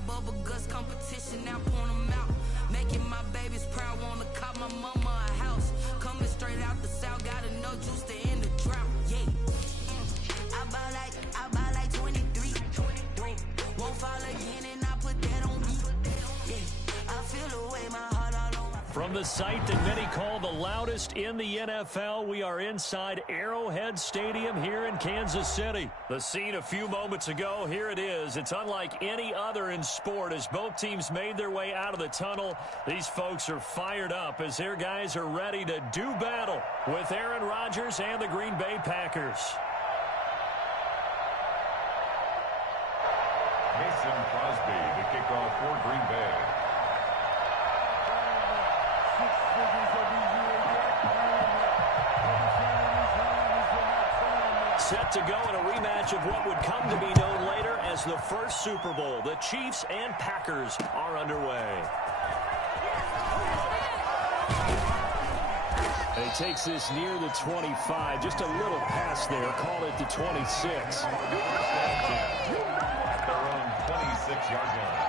got bubble guts, competition, now point them out. Making my babies proud, wanna cop my mama a house. Coming straight out the south, got enough juice to end the drought. Yeah. I buy like 23. Won't fall again and I put that on me. Yeah. I feel the way my heart all on my... From the site that many call the loudest in the NFL, we are inside Arrowhead Stadium here in Kansas City. The scene a few moments ago, here it is. It's unlike any other in sport as both teams made their way out of the tunnel. These folks are fired up as their guys are ready to do battle with Aaron Rodgers and the Green Bay Packers. Mason Crosby to kick off for Green Bay. Set to go in a rematch of what would come to be known later as the first Super Bowl. The Chiefs and Packers are underway. And he takes this near the 25. Just a little pass there. Call it the 26. At their own 26-yard line.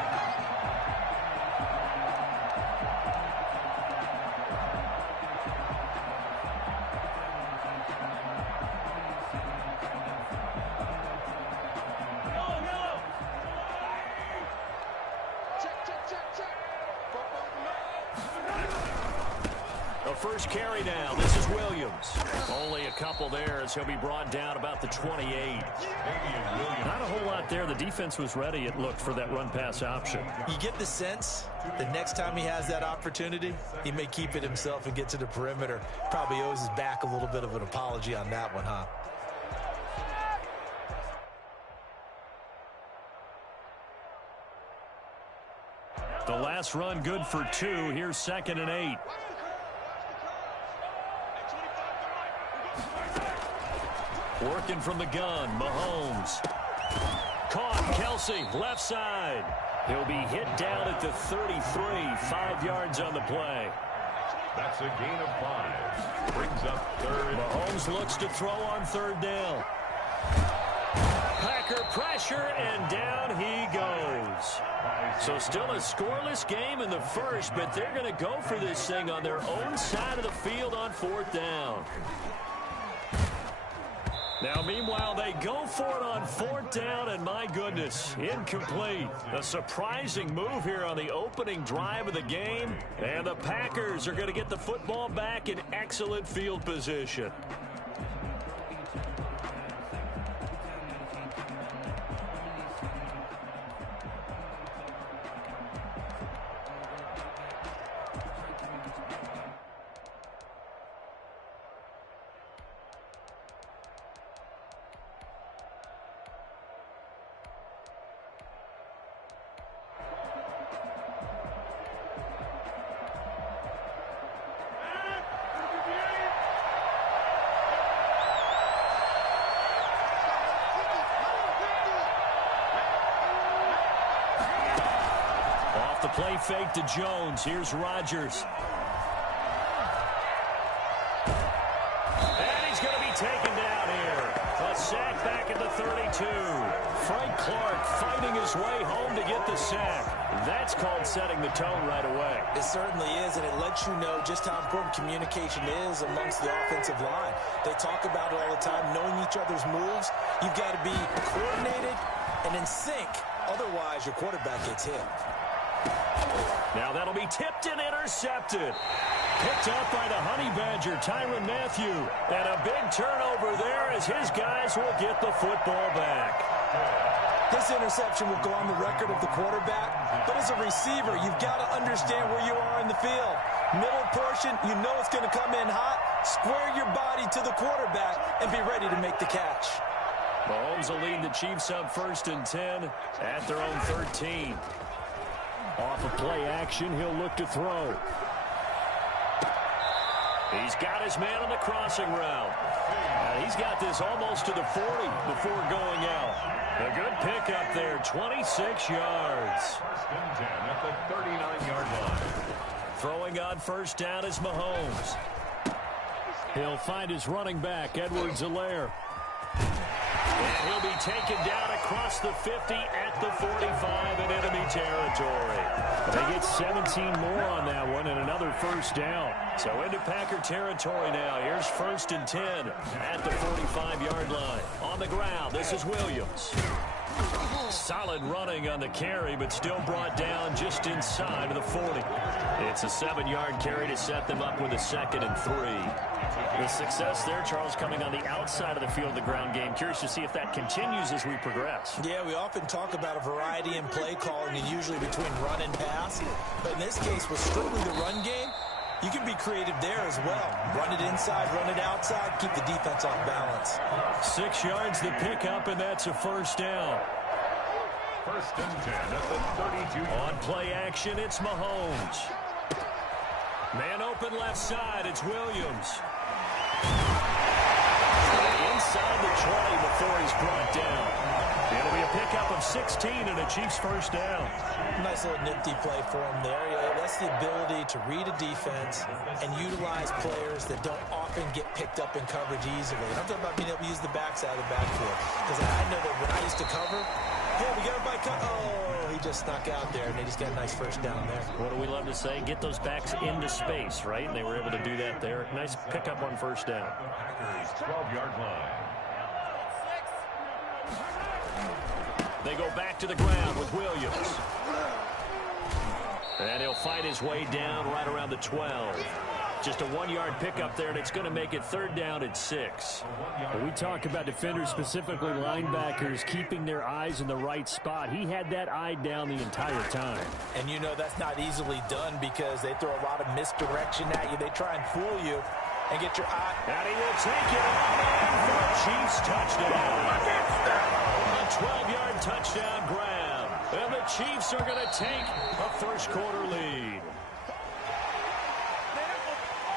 First carry down. This is Williams. Only a couple there as he'll be brought down about the 28. Not a whole lot there. The defense was ready, it looked, for that run-pass option. You get the sense the next time he has that opportunity, he may keep it himself and get to the perimeter. Probably owes his back a little bit of an apology on that one, huh? The last run good for 2. Here's 2nd and 8. Working from the gun, Mahomes. Caught, Kelsey, left side. He'll be hit down at the 33, 5 yards on the play. That's a gain of 5. Brings up 3rd. Mahomes looks to throw on 3rd down. Packer pressure, and down he goes. So still a scoreless game in the first, but they're going to go for this thing on their own side of the field on 4th down. Now, meanwhile, they go for it on 4th down, and my goodness, incomplete. A surprising move here on the opening drive of the game, and the Packers are going to get the football back in excellent field position. The play fake to Jones. Here's Rodgers. And he's going to be taken down here. A sack back at the 32. Frank Clark fighting his way home to get the sack. That's called setting the tone right away. It certainly is, and it lets you know just how important communication is amongst the offensive line. They talk about it all the time, knowing each other's moves. You've got to be coordinated and in sync. Otherwise, your quarterback gets hit. Now that'll be tipped and intercepted. Picked up by the Honey Badger, Tyrann Mathieu. And a big turnover there as his guys will get the football back. This interception will go on the record of the quarterback. But as a receiver, you've got to understand where you are in the field. Middle portion, you know it's going to come in hot. Square your body to the quarterback and be ready to make the catch. Mahomes will lead the Chiefs up 1st and 10 at their own 13. Off of play action, he'll look to throw. He's got his man on the crossing route. He's got this almost to the 40 before going out. A good pickup there, 26 yards. 1st and 10 at the 39-yard line. Throwing on 1st down is Mahomes. He'll find his running back, Edwards-Helaire. And he'll be taken down across the 50 at the 45 in enemy territory. territory. They get 17 more on that one and another first down. So into Packer territory now. Here's 1st and 10 at the 45-yard line. On the ground, this is Williams. Solid running on the carry, but still brought down just inside of the 40. It's a 7-yard carry to set them up with a 2nd and 3. The success there, Charles, coming on the outside of the field of the ground game. Curious to see if that continues as we progress. Yeah, we often talk about a variety in play calling and usually between run and pass. But in this case, with strictly the run game, you can be creative there as well. Run it inside, run it outside, keep the defense off balance. 6 yards the pickup, and that's a first down. 1st and 10 at the 32. On play action, it's Mahomes. Man open left side, it's Williams. Inside the 20 before he's brought down. It'll be a pickup of 16 and a Chiefs first down. Nice little nifty play for him there. Yeah, that's the ability to read a defense and utilize players that don't often get picked up in coverage easily. And I'm talking about being able to use the backside of the backfield. Because I know that when I used to cover, hey, we got everybody cut. Oh, he just snuck out there, and they just got a nice first down there. What do we love to say? Get those backs into space, right? And they were able to do that there. Nice pickup on first down. 12-yard line. They go back to the ground with Williams. And he'll fight his way down right around the 12. Just a 1-yard pickup there, and it's going to make it 3rd down at 6. When we talk about defenders, specifically linebackers, keeping their eyes in the right spot, he had that eye down the entire time. And you know that's not easily done because they throw a lot of misdirection at you. They try and fool you and get your eye. And he will take it on for a Chiefs touchdown. A 12-yard touchdown grab. And the Chiefs are going to take a first-quarter lead.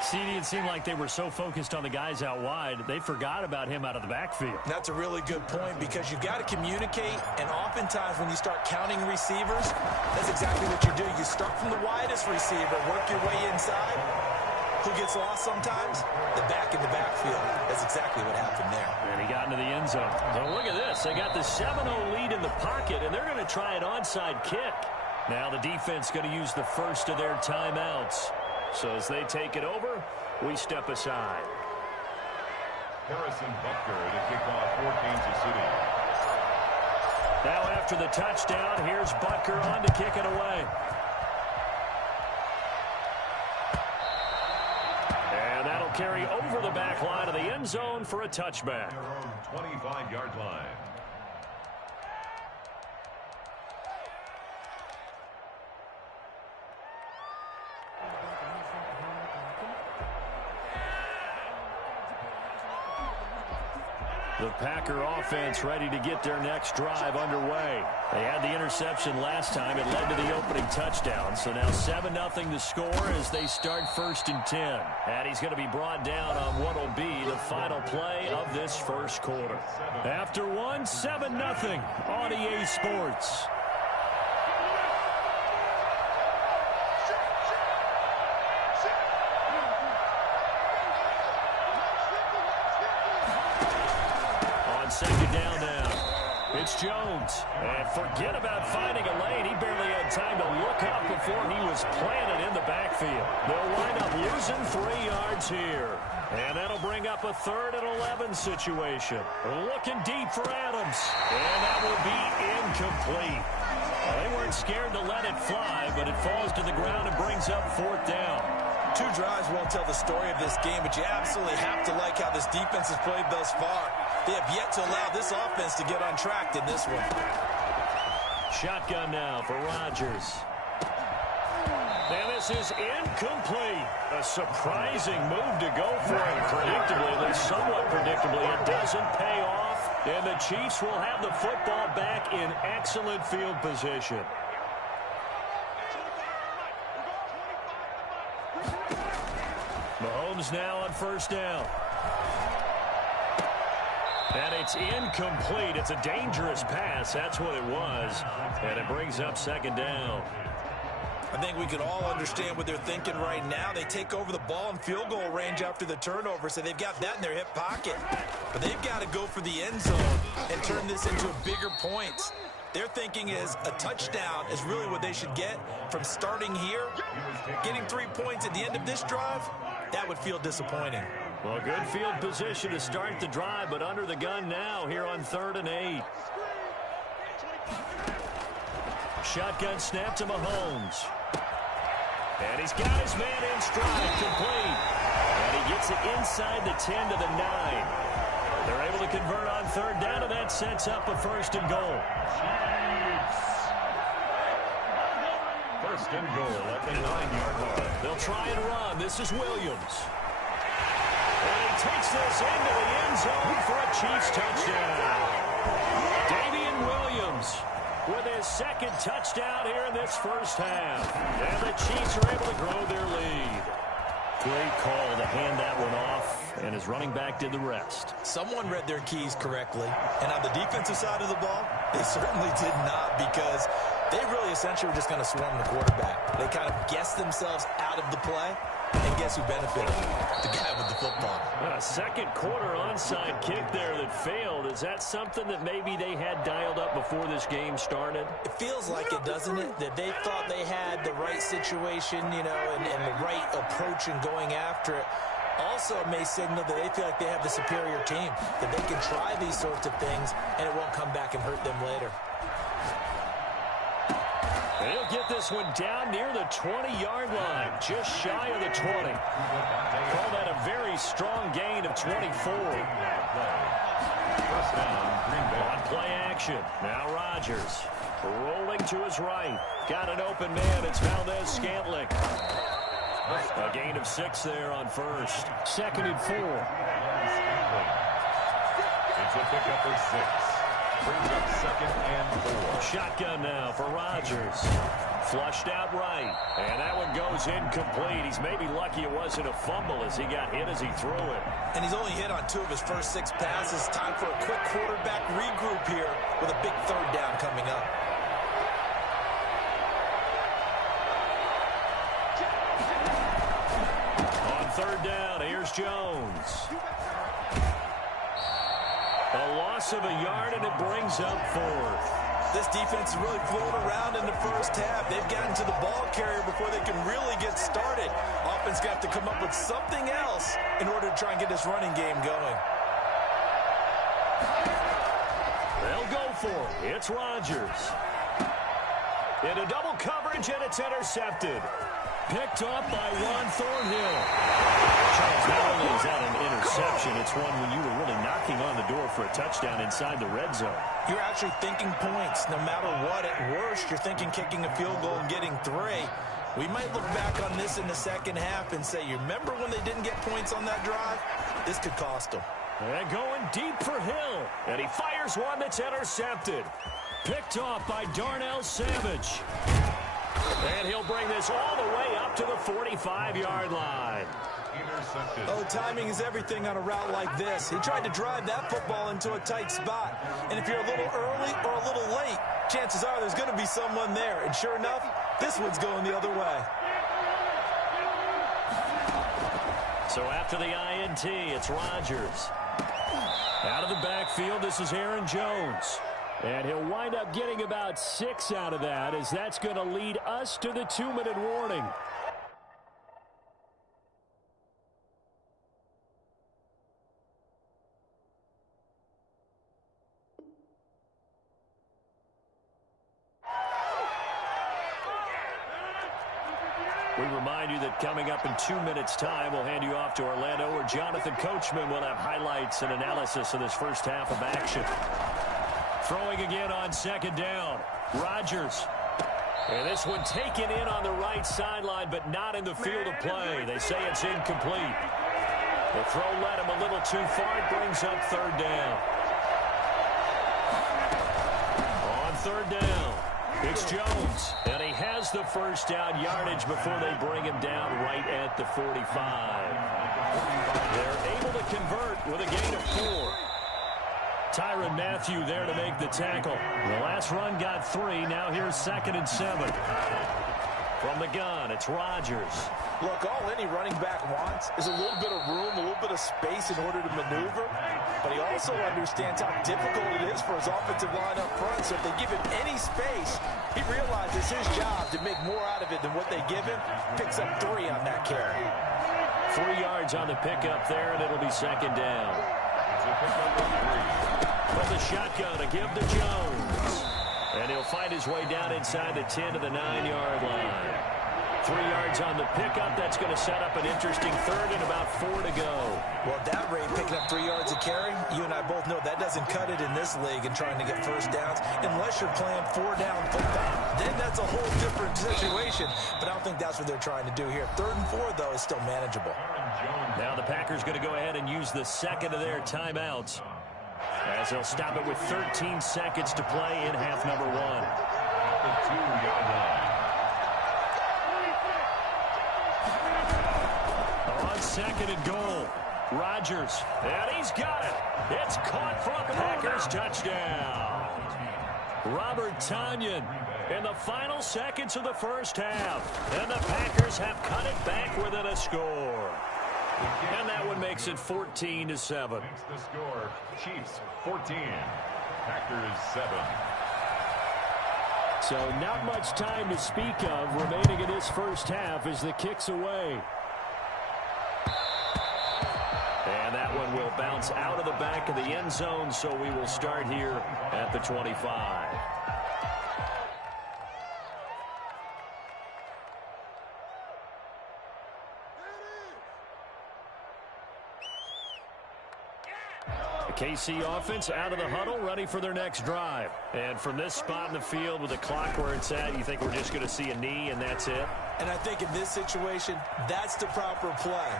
CD, it seemed like they were so focused on the guys out wide, they forgot about him out of the backfield. That's a really good point because you've got to communicate, and oftentimes when you start counting receivers, that's exactly what you do. You start from the widest receiver, work your way inside. Who gets lost sometimes? The back in the backfield. That's exactly what happened there. And he got into the end zone. So look at this. They got the 7-0 lead in the pocket, and they're going to try an onside kick. Now the defense going to use the first of their timeouts. So as they take it over, we step aside. Harrison Butker to kick off for Kansas City. Now after the touchdown, here's Butker on to kick it away. And that'll carry over the back line of the end zone for a touchback. 25-yard line. The Packer offense ready to get their next drive underway. They had the interception last time. It led to the opening touchdown. So now 7-0 to score as they start 1st and 10. And he's going to be brought down on what will be the final play of this first quarter. After 7-0 on EA Sports. Second down now. It's Jones. And forget about finding a lane. He barely had time to look up before he was planted in the backfield. They'll wind up losing 3 yards here. And that'll bring up a 3rd and 11 situation. Looking deep for Adams. And that will be incomplete. Well, they weren't scared to let it fly, but it falls to the ground and brings up 4th down. 2 drives won't tell the story of this game, but you absolutely have to like how this defense has played thus far. They have yet to allow this offense to get on track in this one. Shotgun now for Rodgers. And this is incomplete. A surprising move to go for it. Predictably, at least somewhat predictably, it doesn't pay off. And the Chiefs will have the football back in excellent field position. Mahomes now on 1st down. And it's incomplete. It's a dangerous pass. That's what it was. And it brings up 2nd down. I think we can all understand what they're thinking right now. They take over the ball in field goal range after the turnover, so they've got that in their hip pocket. But they've got to go for the end zone and turn this into a bigger point. Their thinking is a touchdown is really what they should get from starting here. Getting 3 points at the end of this drive, that would feel disappointing. Well, good field position to start the drive, but under the gun now here on 3rd and 8. Shotgun snap to Mahomes. And he's got his man in stride, complete. And he gets it inside the 10 to the 9. They're able to convert on 3rd down, and that sets up a 1st and goal. First and goal at the 9-yard line. They'll try and run. This is Williams. And he takes this into the end zone for a Chiefs touchdown. Damian Williams with his 2nd touchdown here in this first half. And the Chiefs are able to grow their lead. Great call to hand that one off, and his running back did the rest. Someone read their keys correctly, and on the defensive side of the ball, they certainly did not, because they really essentially were just going to swarm the quarterback. They kind of guessed themselves out of the play, and guess who benefited? The guy with the football. A 2nd quarter onside kick there that failed. Is that something that maybe they had dialed up before this game started? It feels like it, doesn't it? That they thought they had the right situation, you know, and the right approach in going after it. Also, it may signal that they feel like they have the superior team, that they can try these sorts of things, and it won't come back and hurt them later. They'll get this one down near the 20-yard line, just shy of the 20. Call that a very strong gain of 24. First down, Green Bay. On play action, now Rodgers rolling to his right. Got an open man, it's Valdez-Scantling. A gain of 6 there on 1st. 2nd and 4. It's a pickup of 6. Brings up 2nd and 4. Shotgun now for Rodgers. Flushed out right. And that one goes incomplete. He's maybe lucky it wasn't a fumble as he got hit as he threw it. And he's only hit on 2 of his first 6 passes. Time for a quick quarterback regroup here with a big 3rd down coming up. On 3rd down, here's Jones. A loss of a yard, and it brings up 4th. This defense is really floating around in the first half. They've gotten to the ball carrier before they can really get started. Offense going to have to come up with something else in order to try and get this running game going. They'll go for it. It's Rodgers. Into double coverage, and it's intercepted. Picked up by Ron Thornhill. Charles, not only is that an interception, it's one when you were really knocking on the door for a touchdown inside the red zone. You're actually thinking points no matter what. At worst, you're thinking kicking a field goal and getting 3. We might look back on this in the second half and say, you remember when they didn't get points on that drive? This could cost them. And going deep for Hill. And he fires one that's intercepted. Picked off by Darnell Savage. And he'll bring this all the way up to the 45-yard line. Intercepted. Oh, timing is everything on a route like this. He tried to drive that football into a tight spot. And if you're a little early or a little late, chances are there's going to be someone there. And sure enough, this one's going the other way. So after the INT, it's Rodgers. Out of the backfield, this is Aaron Jones. And he'll wind up getting about 6 out of that, as that's going to lead us to the 2-minute warning. We remind you that coming up in 2 minutes' time, we'll hand you off to Orlando, where Jonathan Coachman will have highlights and analysis of this first half of action. Throwing again on 2nd down. Rodgers. And this one taken in on the right sideline, but not in the field of play. They say it's incomplete. The throw led him a little too far. It brings up 3rd down. On 3rd down, it's Jones. And he has the first down yardage before they bring him down right at the 45. They're able to convert with a gain of 4. Tyrann Mathieu there to make the tackle. The last run got 3. Now here's 2nd and 7. From the gun, it's Rodgers. Look, all any running back wants is a little bit of room, a little bit of space in order to maneuver. But he also understands how difficult it is for his offensive line up front. So if they give him any space, he realizes his job to make more out of it than what they give him. Picks up 3 on that carry. 3 yards on the pickup there, and it'll be second down. From the shotgun, a give to Jones. And he'll fight his way down inside the 10 to the 9-yard line. 3 yards on the pickup. That's going to set up an interesting third and about 4 to go. Well, at that rate, picking up 3 yards a carry, you and I both know that doesn't cut it in this league and trying to get first downs unless you're playing 4-down football. Then that's a whole different situation. But I don't think that's what they're trying to do here. 3rd and 4, though, is still manageable. Now the Packers going to go ahead and use the second of their timeouts, as they'll stop it with 13 seconds to play in half number 1. On 2nd and goal, Rodgers, and he's got it. It's caught for a Packers touchdown. Robert Tonyan in the final seconds of the first half, and the Packers have cut it back within a score. And that one makes it 14-7. Makes the score. Chiefs 14, Packers 7. So not much time to speak of remaining in this first half as the kick's away. And that one will bounce out of the back of the end zone, so we will start here at the 25. KC offense out of the huddle, ready for their next drive. And from this spot in the field with the clock where it's at, you think we're just going to see a knee and that's it? And I think in this situation, that's the proper play.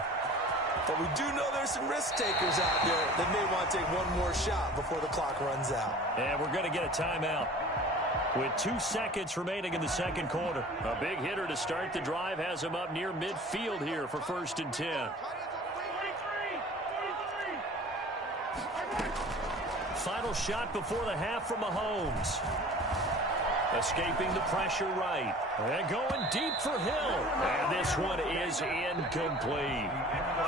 But we do know there's some risk takers out there that may want to take one more shot before the clock runs out. And we're going to get a timeout with 2 seconds remaining in the second quarter. A big hitter to start the drive has him up near midfield here for 1st and 10. Final shot before the half from Mahomes. Escaping the pressure right. And going deep for Hill. And this one is incomplete.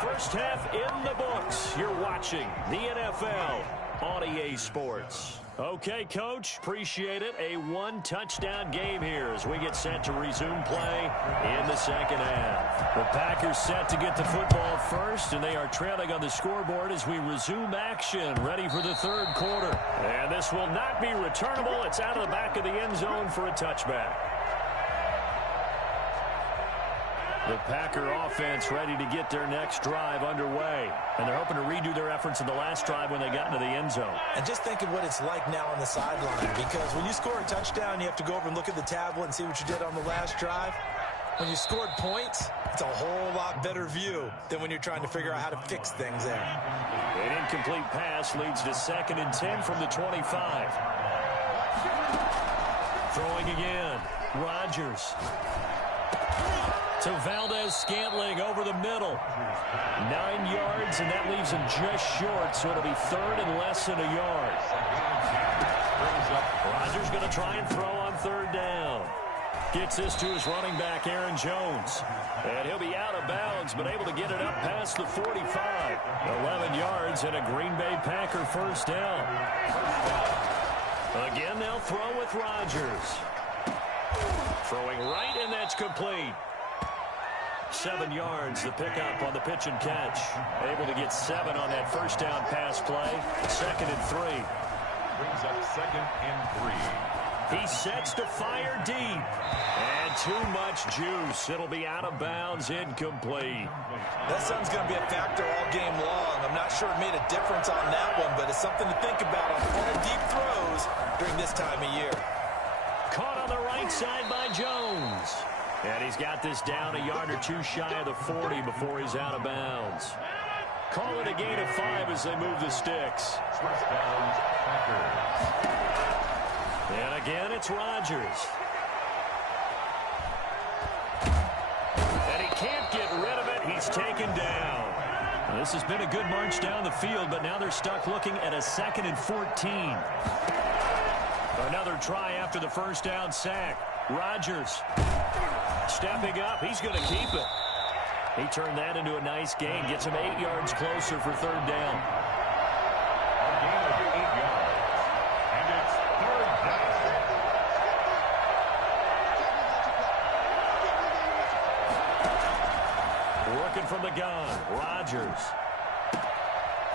First half in the books. You're watching the NFL on EA Sports. Okay, Coach, appreciate it. A 1-touchdown game here as we get set to resume play in the second half. The Packers set to get the football first, and they are trailing on the scoreboard as we resume action, ready for the third quarter. And this will not be returnable. It's out of the back of the end zone for a touchback. The Packer offense ready to get their next drive underway. And they're hoping to redo their efforts in the last drive when they got into the end zone. And just think of what it's like now on the sideline, because when you score a touchdown, you have to go over and look at the tablet and see what you did on the last drive. When you scored points, it's a whole lot better view than when you're trying to figure out how to fix things there. An incomplete pass leads to 2nd and 10 from the 25. Throwing again. Rodgers. To Valdez-Scantling over the middle. 9 yards, and that leaves him just short, so it'll be 3rd and less than a yard. Rodgers going to try and throw on 3rd down. Gets this to his running back, Aaron Jones. And he'll be out of bounds, but able to get it up past the 45. 11 yards and a Green Bay Packer first down. Again, they'll throw with Rodgers. Throwing right, and that's complete. 7 yards, the pickup on the pitch and catch. Able to get 7 on that first down pass play. 2nd and 3. Brings up 2nd and 3. He sets to fire deep. And too much juice. It'll be out of bounds, incomplete. That sun's going to be a factor all game long. I'm not sure it made a difference on that one, but it's something to think about on deep throws during this time of year. Caught on the right side by Jones. And he's got this down a yard or 2 shy of the 40 before he's out of bounds. Call it a gain of 5 as they move the sticks. First down, Packers. And again, it's Rodgers. And he can't get rid of it. He's taken down. Now, this has been a good march down the field, but now they're stuck looking at a 2nd and 14. Another try after the first down sack. Rodgers. Stepping up, he's going to keep it. He turned that into a nice gain, gets him 8 yards closer for third down. A gain of 8 yards. And it's third down. Working from the gun, Rodgers.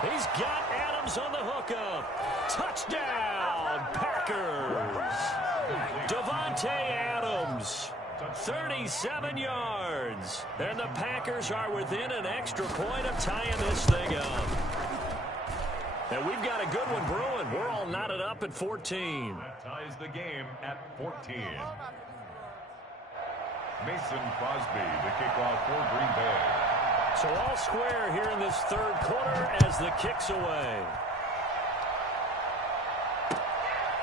He's got Adams on the hookup. Touchdown, Packers. Davante Adams, 37 yards. And the Packers are within an extra point of tying this thing up. And we've got a good one brewing. We're all knotted up at 14. That ties the game at 14. Mason Crosby, the kickoff for Green Bay. So all square here in this third quarter as the kick's away.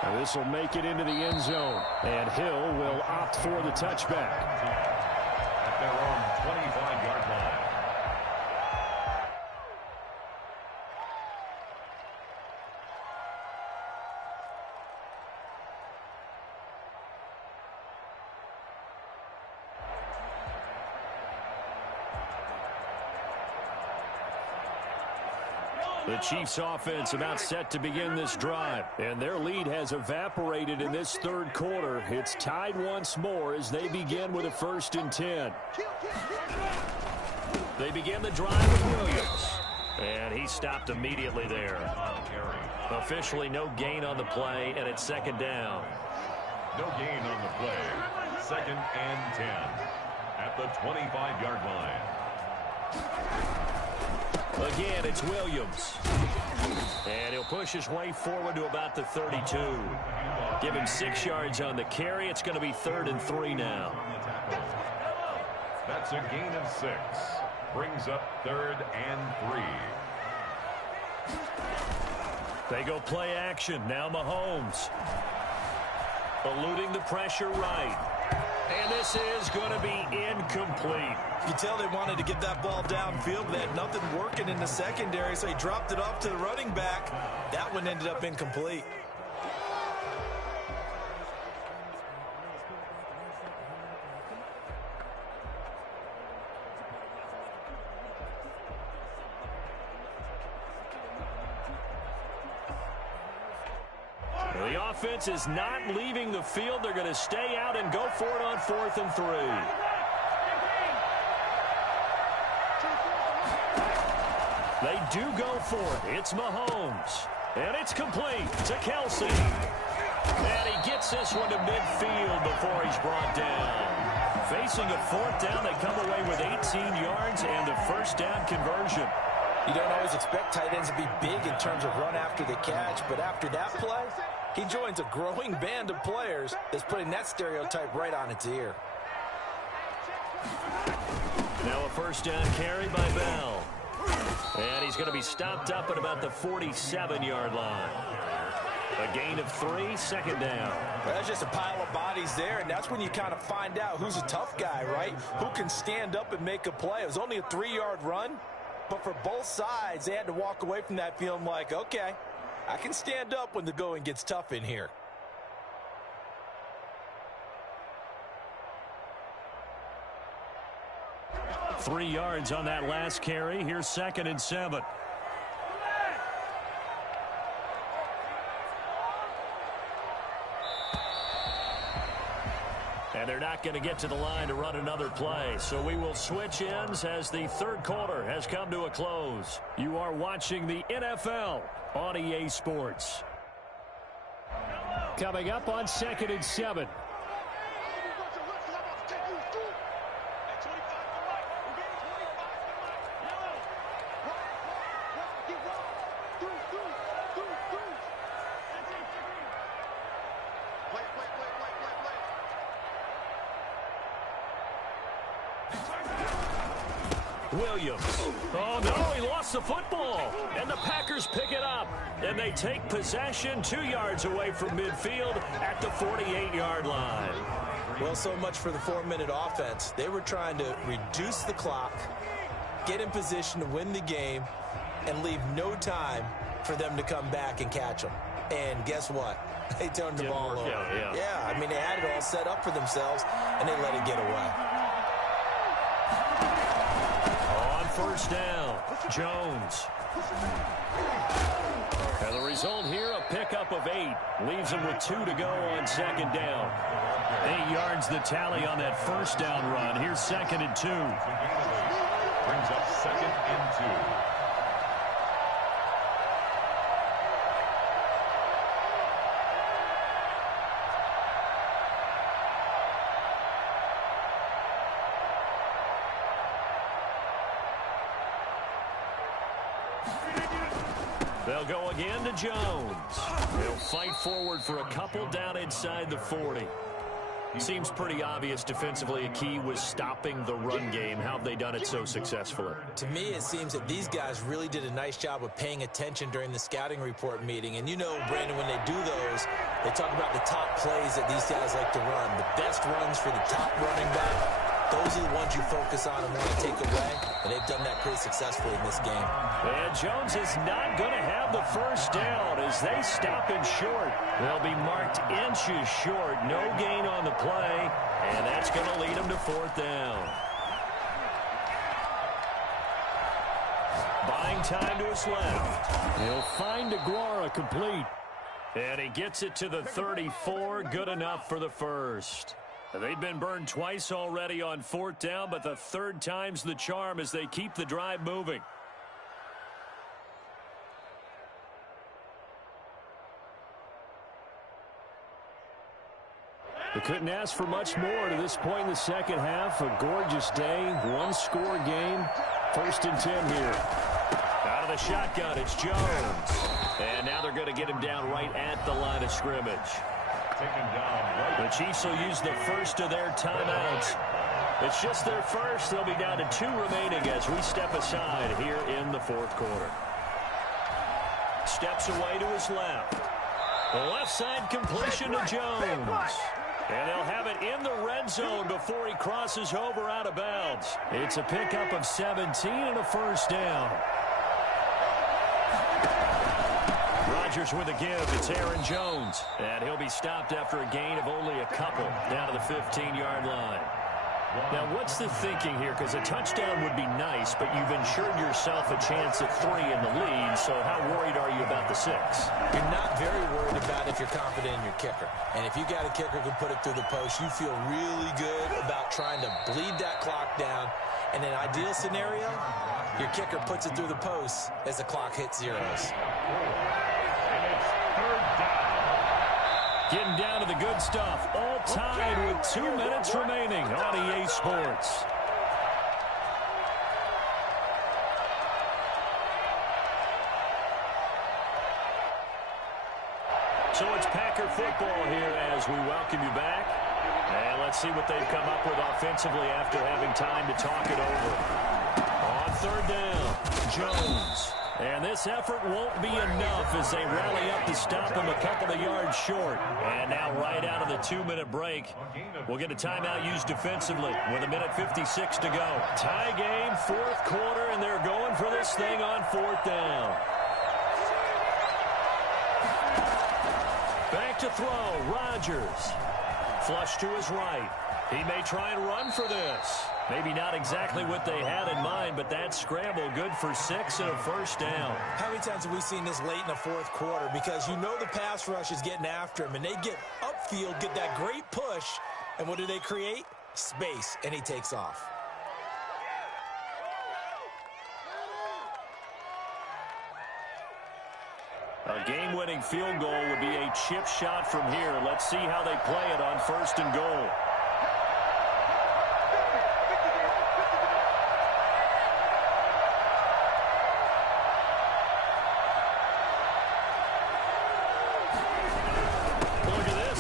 Now this will make it into the end zone, and Hill will opt for the touchback. At their own 25-yard line. The Chiefs offense about set to begin this drive, and their lead has evaporated in this third quarter. It's tied once more as they begin with a 1st and 10. They begin the drive with Williams, and he stopped immediately there. Officially no gain on the play, and it's second down. No gain on the play. 2nd and 10 at the 25-yard line. Again, it's Williams. And he'll push his way forward to about the 32. Give him 6 yards on the carry. It's going to be 3rd and 3 now. That's a gain of 6. Brings up 3rd and 3. They go play action. Now Mahomes. Eluding the pressure right. And this is going to be incomplete. You tell they wanted to get that ball downfield. They had nothing working in the secondary, so he dropped it off to the running back. That one ended up incomplete. The offense is not leaving the field. They're going to stay out and go for it on 4th and 3. They do go for it. It's Mahomes. And it's complete to Kelsey. And he gets this one to midfield before he's brought down. Facing a 4th down, they come away with 18 yards and a 1st down conversion. You don't always expect tight ends to be big in terms of run after the catch, but after that play, he joins a growing band of players that's putting that stereotype right on its ear. Now a 1st down carry by Bell. And he's going to be stopped up at about the 47-yard line. A gain of 3, 2nd down. Well, that's just a pile of bodies there, and that's when you kind of find out who's a tough guy, right? Who can stand up and make a play. It was only a 3-yard run, but for both sides, they had to walk away from that feeling like, okay, I can stand up when the going gets tough in here. Three yards on that last carry. Here's 2nd and 7. And they're not going to get to the line to run another play. So we will switch ends as the third quarter has come to a close. You are watching the NFL on EA Sports. Coming up on 2nd and 7. Williams. Oh, no, he lost the football. And the Packers pick it up. And they take possession 2 yards away from midfield at the 48-yard line. Well, so much for the 4-minute offense. They were trying to reduce the clock, get in position to win the game, and leave no time for them to come back and catch them. And guess what? They turned the ball over. Yeah. Yeah, I mean, they had it all set up for themselves, and they let it get away. On first down, Jones. And the result here, a pickup of 8. Leaves him with 2 to go on second down. 8 yards the tally on that first down run. Here's 2nd and 2. Brings up 2nd and 2. They'll go again to Jones. They'll fight forward for a couple down inside the 40. Seems pretty obvious defensively a key was stopping the run game. How have they done it so successfully? To me, it seems that these guys really did a nice job of paying attention during the scouting report meeting. And you know, Brandon, when they do those, they talk about the top plays that these guys like to run. The best runs for the top running back. Those are the ones you focus on and want to take away, and they've done that pretty successfully in this game. And Jones is not going to have the first down as they stop him short. They'll be marked inches short. No gain on the play, and that's going to lead them to 4th down. Buying time to his left. He'll find Aguara complete. And he gets it to the 34. Good enough for the first. They've been burned twice already on 4th down, but the 3rd time's the charm as they keep the drive moving. They couldn't ask for much more to this point in the second half. A gorgeous day, one-score game. 1st and 10 here. Out of the shotgun, it's Jones. And now they're going to get him down right at the line of scrimmage. The Chiefs will use the first of their timeouts. It's just their first. They'll be down to 2 remaining as we step aside here in the 4th quarter. Steps away to his left. The left side completion to Jones. And they'll have it in the red zone before he crosses over out of bounds. It's a pickup of 17 and a first down. Rodgers with a give. It's Aaron Jones. And he'll be stopped after a gain of only a couple down to the 15-yard line. Now, what's the thinking here? Because a touchdown would be nice, but you've ensured yourself a chance at 3 in the lead, so how worried are you about the 6? You're not very worried about if you're confident in your kicker. And if you got a kicker who can put it through the post, you feel really good about trying to bleed that clock down. In an ideal scenario, your kicker puts it through the post as the clock hits zeros. Getting down to the good stuff. All tied with 2 minutes remaining on EA Sports. So it's Packer football here as we welcome you back. And let's see what they've come up with offensively after having time to talk it over. On 3rd down, Jones. And this effort won't be enough as they rally up to stop him a couple of yards short. And now right out of the 2-minute break, we'll get a timeout used defensively with 1:56 to go. Tie game, 4th quarter, and they're going for this thing on 4th down. Back to throw, Rodgers. Flush to his right. He may try and run for this. Maybe not exactly what they had in mind, but that scramble good for 6 and a first down. How many times have we seen this late in the 4th quarter? Because you know the pass rush is getting after him, and they get upfield, get that great push, and what do they create? Space, and he takes off. A game-winning field goal would be a chip shot from here. Let's see how they play it on 1st and goal.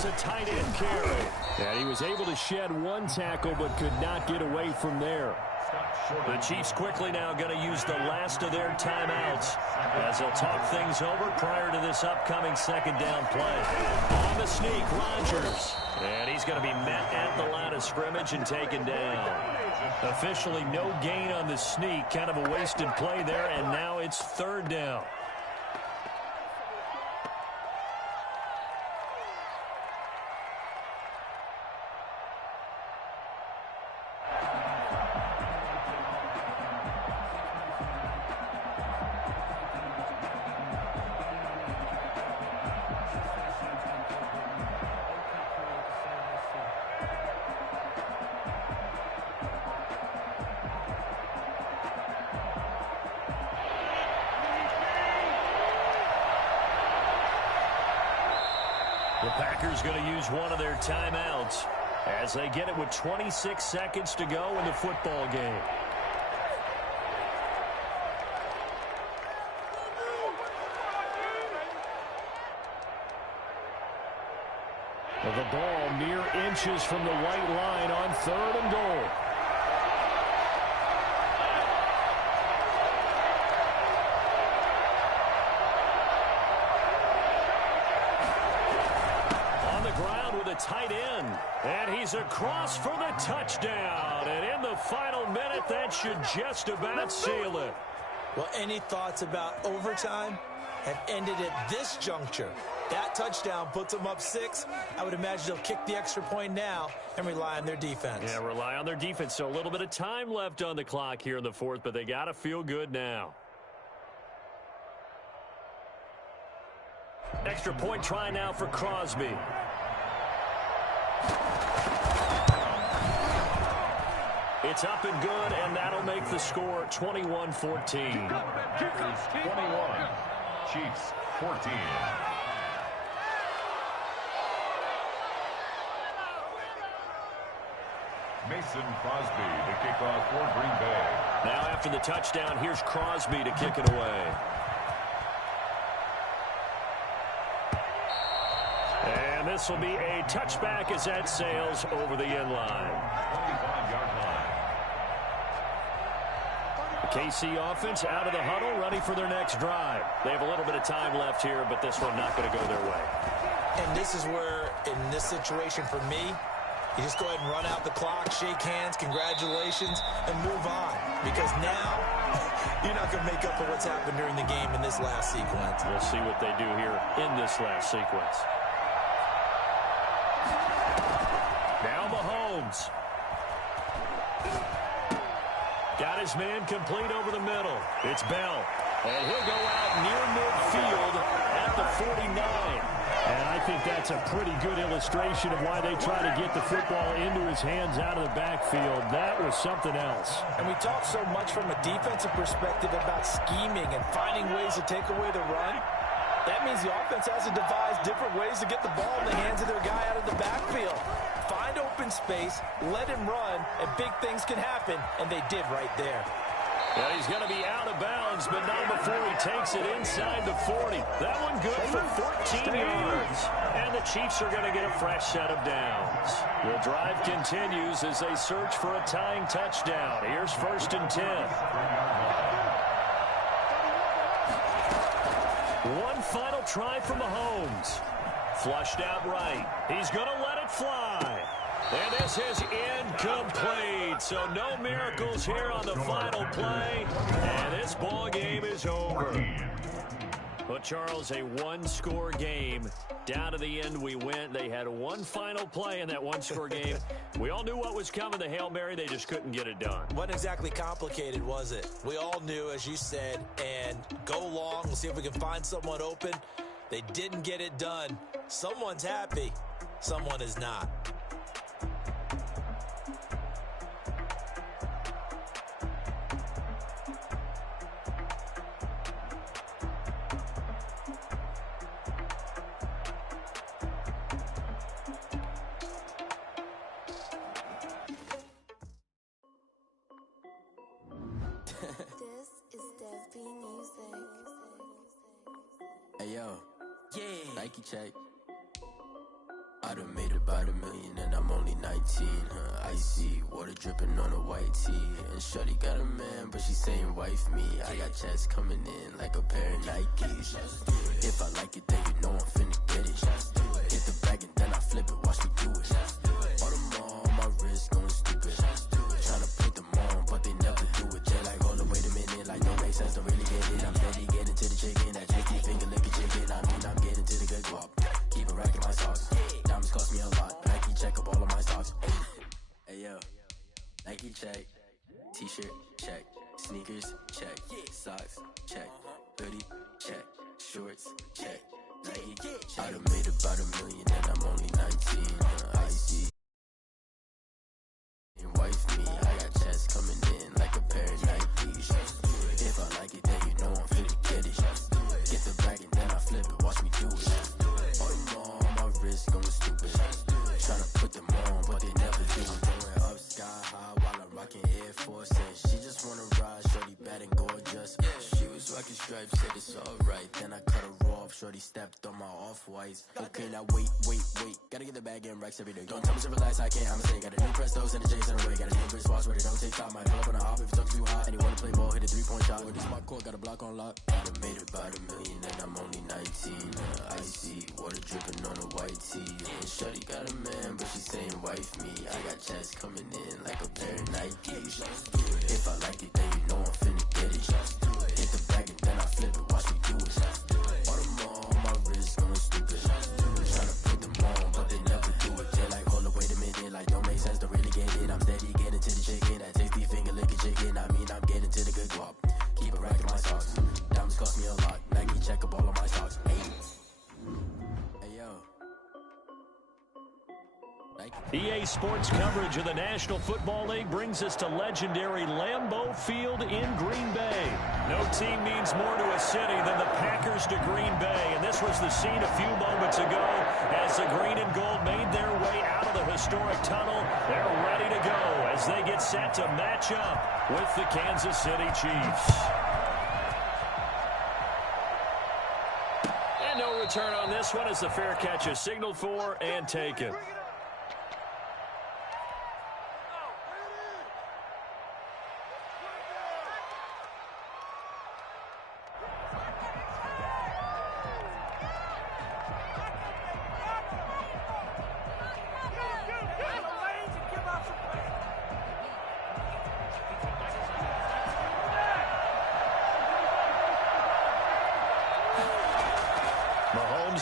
A tight end carry. And he was able to shed 1 tackle but could not get away from there. The Chiefs quickly now going to use the last of their timeouts as they'll talk things over prior to this upcoming 2nd down play. On the sneak, Rodgers. And he's going to be met at the line of scrimmage and taken down. Officially no gain on the sneak. Kind of a wasted play there, and now it's 3rd down. Packers going to use one of their timeouts as they get it with 26 seconds to go in the football game. Well, the ball mere inches from the white line on 3rd and goal. On the ground with a tight end. And he's across for the touchdown. And in the final minute, that should just about seal it. Well, any thoughts about overtime have ended at this juncture. That touchdown puts them up 6. I would imagine they'll kick the extra point now and rely on their defense. Yeah, rely on their defense. So a little bit of time left on the clock here in the 4th, but they got to feel good now. Extra point try now for Crosby. It's up and good, and that'll make the score 21-14. Packers 21, Chiefs 14. Mason Crosby to kick off for Green Bay. Now after the touchdown, here's Crosby to kick it away. And this will be a touchback as that sails over the end line. 25-yard line. The KC offense out of the huddle, ready for their next drive. They have a little bit of time left here, but this one not going to go their way. And this is where, in this situation for me, you just go ahead and run out the clock, shake hands, congratulations, and move on. Because now, you're not going to make up for what's happened during the game in this last sequence. We'll see what they do here in this last sequence. Now Mahomes. Got his man complete over the middle. It's Bell. And he'll go out near midfield at the 49. And I think that's a pretty good illustration of why they try to get the football into his hands out of the backfield. That was something else. And we talk so much from a defensive perspective about scheming and finding ways to take away the run. That means the offense has to devise different ways to get the ball in the hands of their guy out of the backfield. Find open space, let him run, and big things can happen, and they did right there. Well, he's going to be out of bounds, but not before he takes it inside the 40. That one good for 14 yards. And the Chiefs are going to get a fresh set of downs. The drive continues as they search for a tying touchdown. Here's 1st and 10. One final try for Mahomes. Flushed out right. He's going to let it fly. And this is incomplete, so no miracles here on the final play, and this ball game is over. But, Charles, a one-score game. Down to the end we went. They had one final play in that one-score game. We all knew what was coming, the Hail Mary. They just couldn't get it done. Wasn't exactly complicated, was it? We all knew, as you said, and go long. We'll see if we can find someone open. They didn't get it done. Someone's happy. Someone is not. Hey yo, yeah, Nike check. I done made about $1 million and I'm only 19. Icy water dripping on a white tee. And shorty got a man, but she saying wife me. I got checks coming in like a pair of Nikes. If I like it, then you know I'm finna get it. Hit the bag and then I flip it, watch me do it. All them on my wrist going stupid. Tryna put them on, but they never do it. They're like, hold up, wait a minute, like don't make sense, don't really get it. I'm steady getting to the chicken, that tricky finger licking chicken. I mean, I'm getting to the good guap. Keep a rack in my socks. Diamonds cost me a lot. Nike check up all of my stocks. Hey yo, Nike check. T-shirt check. Sneakers check. Socks check. Hoodie check. Shorts check. Nike check. I done made about $1 million and I'm only 19. Icy and wife me. I got checks coming in like a pair of Nikes. If I like it, then you know I'm finna get it. Get the bag and then I flip it. Watch me do it. On my wrist going chicken stripes, said it's alright. Then I cut her off, shorty stepped on my off-whites. Okay, now wait. Gotta get the bag and racks every day. Don't tell me to relax, I can't, I'ma say. Got a new Prestos and the J's in the way. Got a new British watch where they don't take time. Might pull up on a hop if it talks too hot. And you wanna play ball, hit a three-point shot. With this smart court, got a block on lock. I done made about $1 million and I'm only 19. Icy, water dripping on a white tee. And shorty got a man, but she saying wife me. I got checks coming in like a pair of Nikes. If I like it, then you know I'm finna get it. Hit the bag and then I flip it, watch me do it. All them on my wrist going stupid. Tryna put them on, but they never do it. They're like, hold up, wait a minute, like don't make sense to really get it. I'm steady getting to the chicken, that tasty finger licking chicken. I mean, I'm getting to the good guap. Keep a rack in my socks. Diamonds cost me a lot. Nike check up all of my stocks. Hey yo. EA Sports coverage of the National Football League brings us to legendary Lambeau Field in Green Bay. No team means more to a city than the Packers to Green Bay, and this was the scene a few moments ago as the green and gold made their way out of the historic tunnel. They're ready to go as they get set to match up with the Kansas City Chiefs. And no return on this one as the fair catch is signaled for and taken.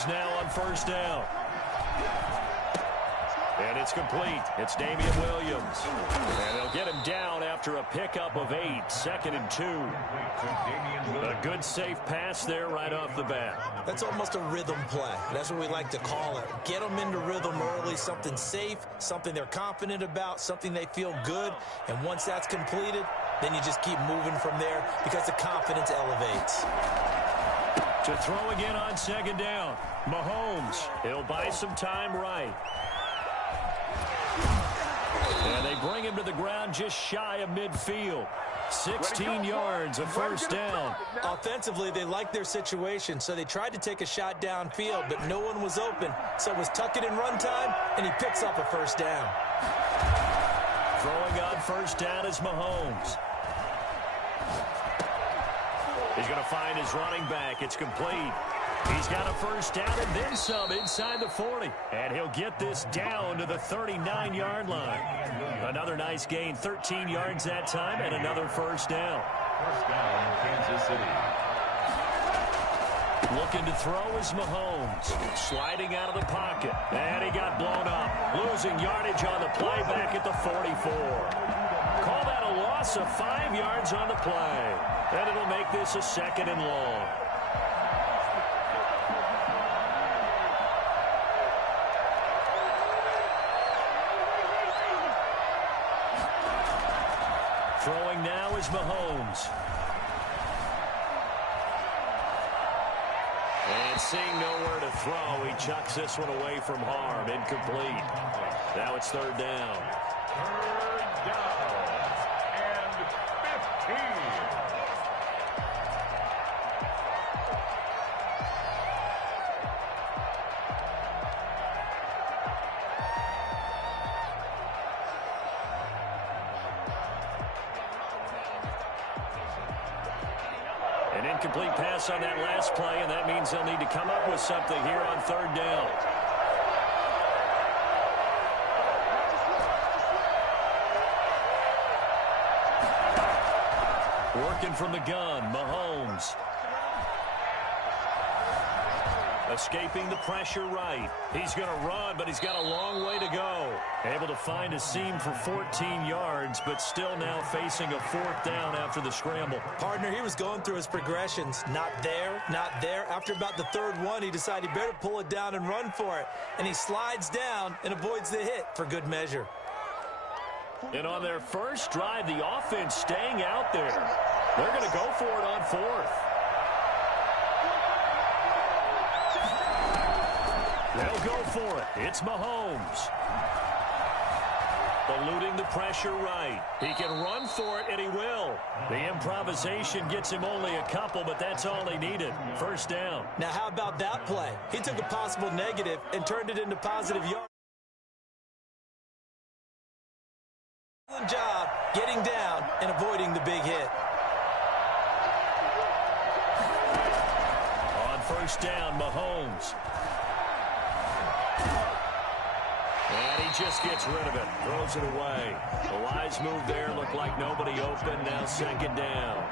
Now on first down. And it's complete. It's Damian Williams. And they'll get him down after a pickup of 8. 2nd and 2. A good safe pass there right off the bat. That's almost a rhythm play. That's what we like to call it. Get them into rhythm early, something safe, something they're confident about, something they feel good. And once that's completed, then you just keep moving from there because the confidence elevates. To throw again on 2nd down. Mahomes, he'll buy some time right. And they bring him to the ground just shy of midfield. 16 yards, a first down. Offensively, they liked their situation, so they tried to take a shot downfield, but no one was open. So it was tuck it in run time, and he picks up a first down. Throwing on first down is Mahomes. He's going to find his running back. It's complete. He's got a first down and then some inside the 40. And he'll get this down to the 39-yard line. Another nice gain, 13 yards that time, and another first down. First down, Kansas City. Looking to throw is Mahomes. Sliding out of the pocket. And he got blown up. Losing yardage on the play back at the 44. Call that a loss of 5 yards on the play. And it'll make this a 2nd and long. Throwing now is Mahomes. And seeing nowhere to throw, he chucks this one away from harm. Incomplete. Now it's 3rd down. 3rd down and 15. An incomplete pass on that last play, and that means they'll need to come up with something here on 3rd down. Working from the gun, Mahomes. Escaping the pressure right. He's going to run, but he's got a long way to go. Able to find a seam for 14 yards, but still now facing a 4th down after the scramble. Partner, he was going through his progressions. Not there, not there. After about the 3rd one, he decided he better pull it down and run for it. And he slides down and avoids the hit for good measure. And on their first drive, the offense staying out there. They're going to go for it on 4th. They'll go for it. It's Mahomes. eluding the pressure right. He can run for it, and he will. The improvisation gets him only a couple, but that's all he needed. First down. Now, how about that play? He took a possible negative and turned it into positive yards. Excellent job getting down and avoiding the big hit. On first down, Mahomes. And he just gets rid of it, throws it away. The wise move there, looked like nobody open, now second down.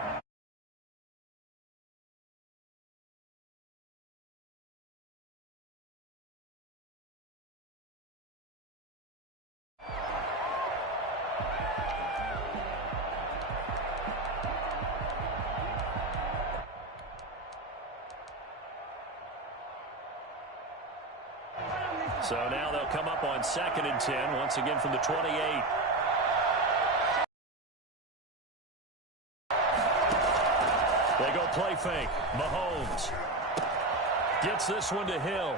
So now they'll come up on 2nd and 10, once again from the 28. They go play fake. Mahomes gets this one to Hill.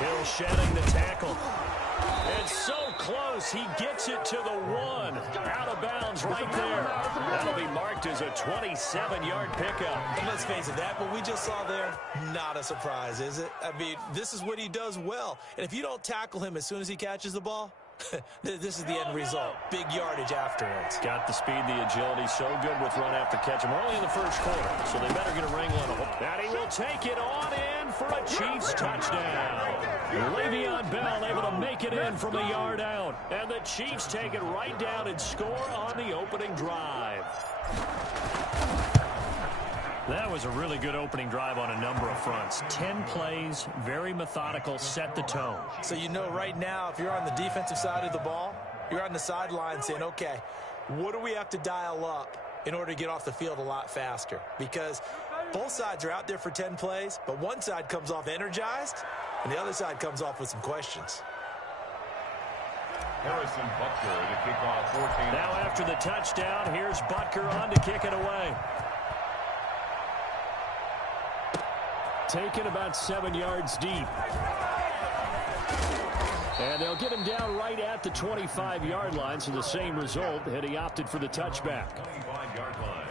Hill shedding the tackle. It's so close. He gets it to the 1. Out of bounds right there. That'll be marked as a 27-yard pickup. And let's face it, that what we just saw there, not a surprise, is it? I mean, this is what he does well. And if you don't tackle him as soon as he catches the ball, this is the end result. Big yardage afterwards. Got the speed, the agility, so good with run after catch. We're only in the first quarter, so they better get a wrangle on him. And he will take it on in for a Chiefs touchdown. Le'Veon Bell able to make it in from a yard out. And the Chiefs take it right down and score on the opening drive. That was a really good opening drive on a number of fronts. 10 plays, very methodical, set the tone. So you know right now, if you're on the defensive side of the ball, you're on the sideline saying, okay, what do we have to dial up in order to get off the field a lot faster? Because both sides are out there for 10 plays, but one side comes off energized, and the other side comes off with some questions. Harrison Butker to kick off 14. Now after the touchdown, here's Butker on to kick it away. Taken about 7 yards deep. And they'll get him down right at the 25-yard line, so the same result, and he opted for the touchback. 25-yard line.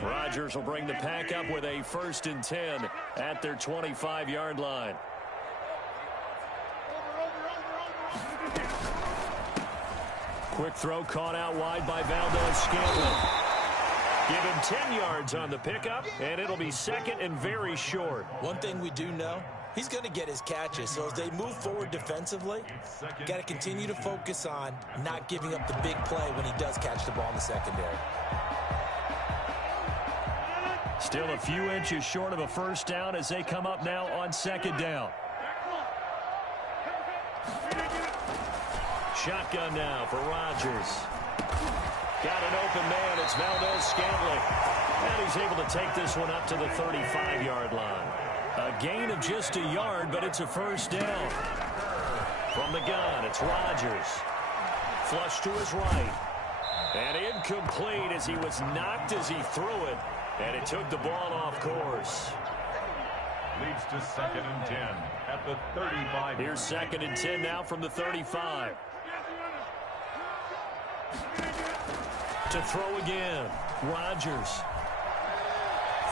Rodgers will bring the pack up with a 1st and 10 at their 25-yard line. Quick throw caught out wide by Valdez-Scantling. Give him 10 yards on the pickup, and it'll be 2nd and very short. One thing we do know, he's going to get his catches. So as they move forward defensively, got to continue to focus on not giving up the big play when he does catch the ball in the secondary. Still a few inches short of a first down as they come up now on 2nd down. Shotgun now for Rodgers. Got an open man. It's Valdez-Scantling. And he's able to take this one up to the 35-yard line. A gain of just a yard, but it's a first down. From the gun, it's Rodgers. Flush to his right. And incomplete as he was knocked as he threw it. And it took the ball off course. Leads to 2nd and 10 at the 35. Here's 2nd and 10 now from the 35. To throw again. Rodgers.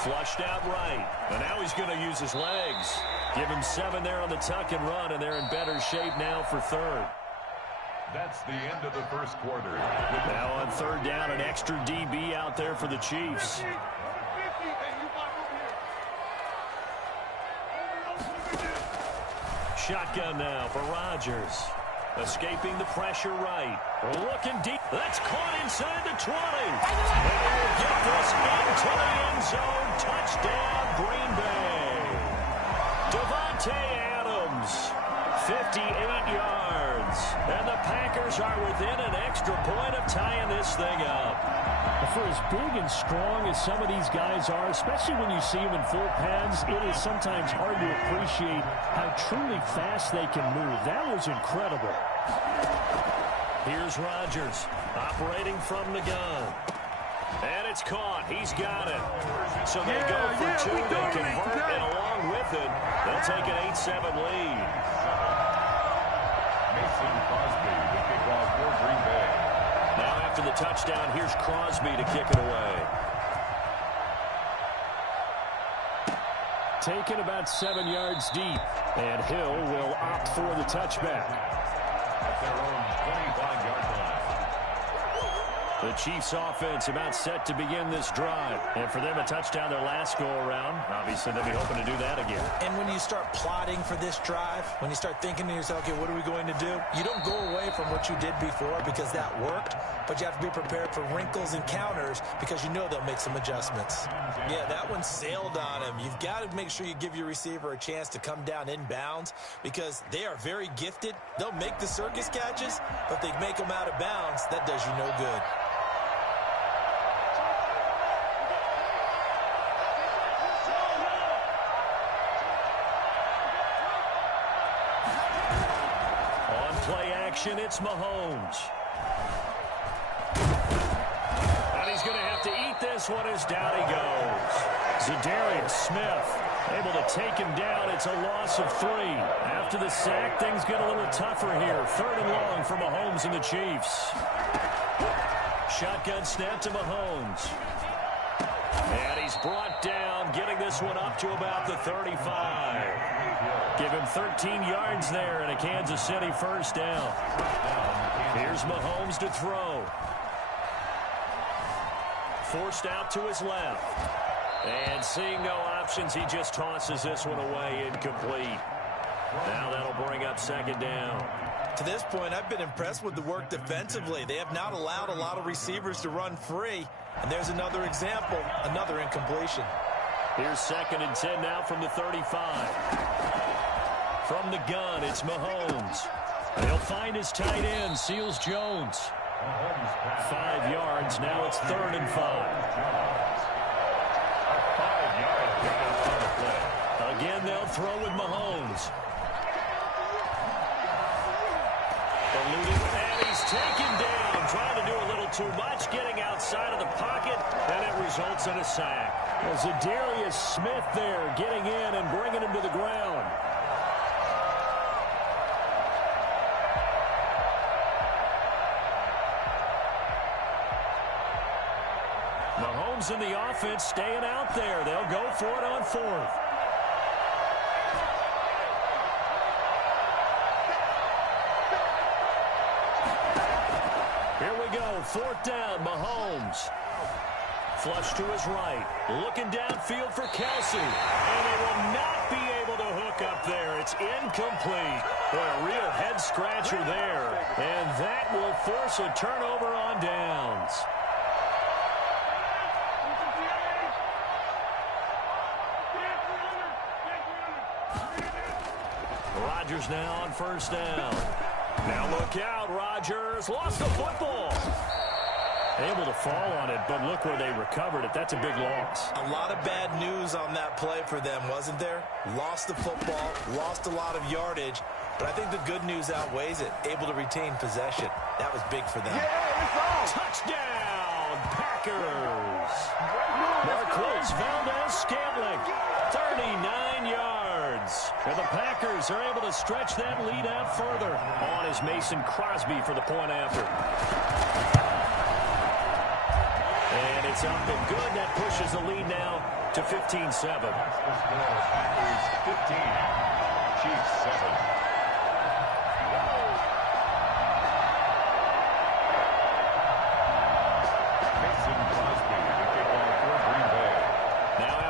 Flushed out right. And now he's going to use his legs. Give him 7 there on the tuck and run, and they're in better shape now for 3rd. That's the end of the first quarter. Now on third down, an extra DB out there for the Chiefs. Shotgun now for Rodgers. Escaping the pressure right. Looking deep. That's caught inside the 20. And will get this into the end zone. Touchdown, Green Bay. Devontae Adams, 58 yards. And the Packers are within an extra point of tying this thing up. For as big and strong as some of these guys are, especially when you see them in full pads, it is sometimes hard to appreciate how truly fast they can move. That was incredible. Here's Rodgers operating from the gun. And it's caught. He's got it. So they go for two. They convert, and along with it, they'll take an 8-7 lead. Mason Crosby, the kickoff for Green Bay. Now after the touchdown, here's Crosby to kick it away. Taken about 7 yards deep. And Hill will opt for the touchback. At their own 25-yard line. The Chiefs offense about set to begin this drive. And for them, a touchdown their last go-around. Obviously, they'll be hoping to do that again. And when you start plotting for this drive, when you start thinking to yourself, okay, what are we going to do? You don't go away from what you did before because that worked, but you have to be prepared for wrinkles and counters because you know they'll make some adjustments. Yeah, that one sailed on him. You've got to make sure you give your receiver a chance to come down inbounds because they are very gifted. They'll make the circus catches, but if they make them out of bounds, that does you no good. It's Mahomes. And he's going to have to eat this one as down he goes. Zadarius Smith able to take him down. It's a loss of 3. After the sack, things get a little tougher here. 3rd and long for Mahomes and the Chiefs. Shotgun snap to Mahomes. And he's brought down, getting this one up to about the 35. Give him 13 yards there and a Kansas City first down. Here's Mahomes to throw. Forced out to his left. And seeing no options, he just tosses this one away, incomplete. Now that'll bring up 2nd down. To this point, I've been impressed with the work defensively. They have not allowed a lot of receivers to run free. And there's another example, another incompletion. Here's 2nd and 10 now from the 35. From the gun, it's Mahomes. He'll find his tight end, Seals Jones. 5 yards, now it's 3rd and 5. Again, they'll throw with Mahomes. Eluding, and he's taken down, trying to do a little too much, getting outside of the pocket, and it results in a sack. Well, Zadarius Smith there getting in and bringing him to the ground. Mahomes and the offense staying out there. They'll go for it on 4th. Here we go, 4th down, Mahomes. Flush to his right. Looking downfield for Kelsey. And they will not be able to hook up there. It's incomplete. Boy, a real head-scratcher there. And that will force a turnover on downs. Rodgers now on 1st down. Now look out, Rodgers lost the football. Able to fall on it, but look where they recovered it. That's a big loss. A lot of bad news on that play for them, wasn't there? Lost the football, lost a lot of yardage, but I think the good news outweighs it. Able to retain possession. That was big for them. Touchdown, Packers. Marquez Valdez-Scantling, 39 yards. And the Packers are able to stretch that lead out further. On is Mason Crosby for the point after. And it's up and good. That pushes the lead now to 15-7. Packers 15, Chiefs 7.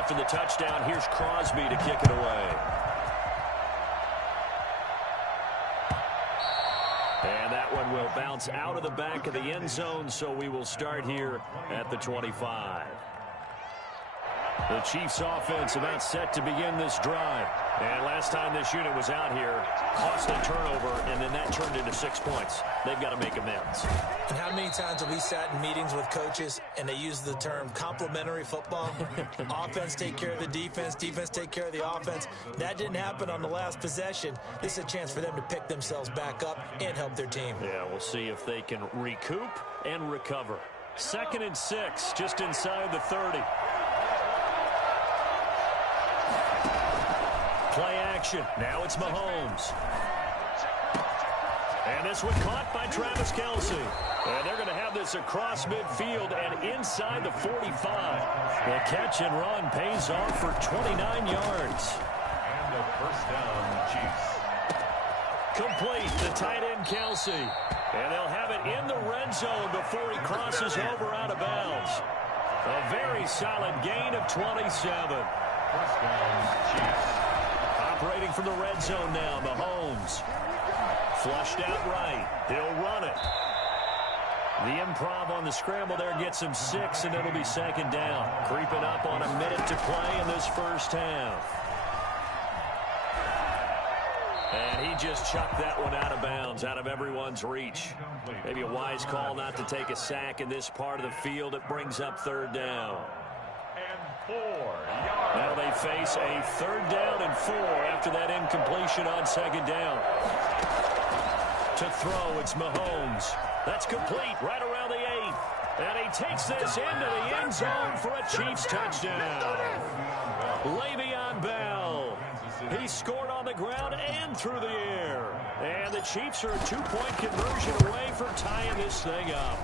after the touchdown, here's Crosby to kick it away. And that one will bounce out of the back of the end zone, so we will start here at the 25. The Chiefs offense about set to begin this drive. And last time this unit was out here, cost a turnover, and then that turned into 6 points. They've got to make amends. And how many times have we sat in meetings with coaches and they use the term complementary football? Offense take care of the defense, defense take care of the offense. That didn't happen on the last possession. This is a chance for them to pick themselves back up and help their team. Yeah, we'll see if they can recoup and recover. 2nd and 6, just inside the 30. Play action. Now it's Mahomes. And this one caught by Travis Kelce. And they're going to have this across midfield and inside the 45. The catch and run pays off for 29 yards. And a first down, Chiefs. Complete, the tight end Kelce. And they'll have it in the red zone before he crosses over out of bounds. A very solid gain of 27. First down, Chiefs. Operating from the red zone now, Mahomes. Flushed out right. He'll run it. The improv on the scramble there gets him 6, and it'll be 2nd down. Creeping up on a minute to play in this first half. And he just chucked that one out of bounds, out of everyone's reach. Maybe a wise call not to take a sack in this part of the field. It brings up 3rd down. And 4 yards. Now they face a 3rd down and 4 after that incompletion on 2nd down. To throw, it's Mahomes. That's complete right around the 8. And he takes this into the end zone for a Chiefs touchdown. Le'Veon Bell. He scored on the ground and through the air. And the Chiefs are a 2-point conversion away from tying this thing up.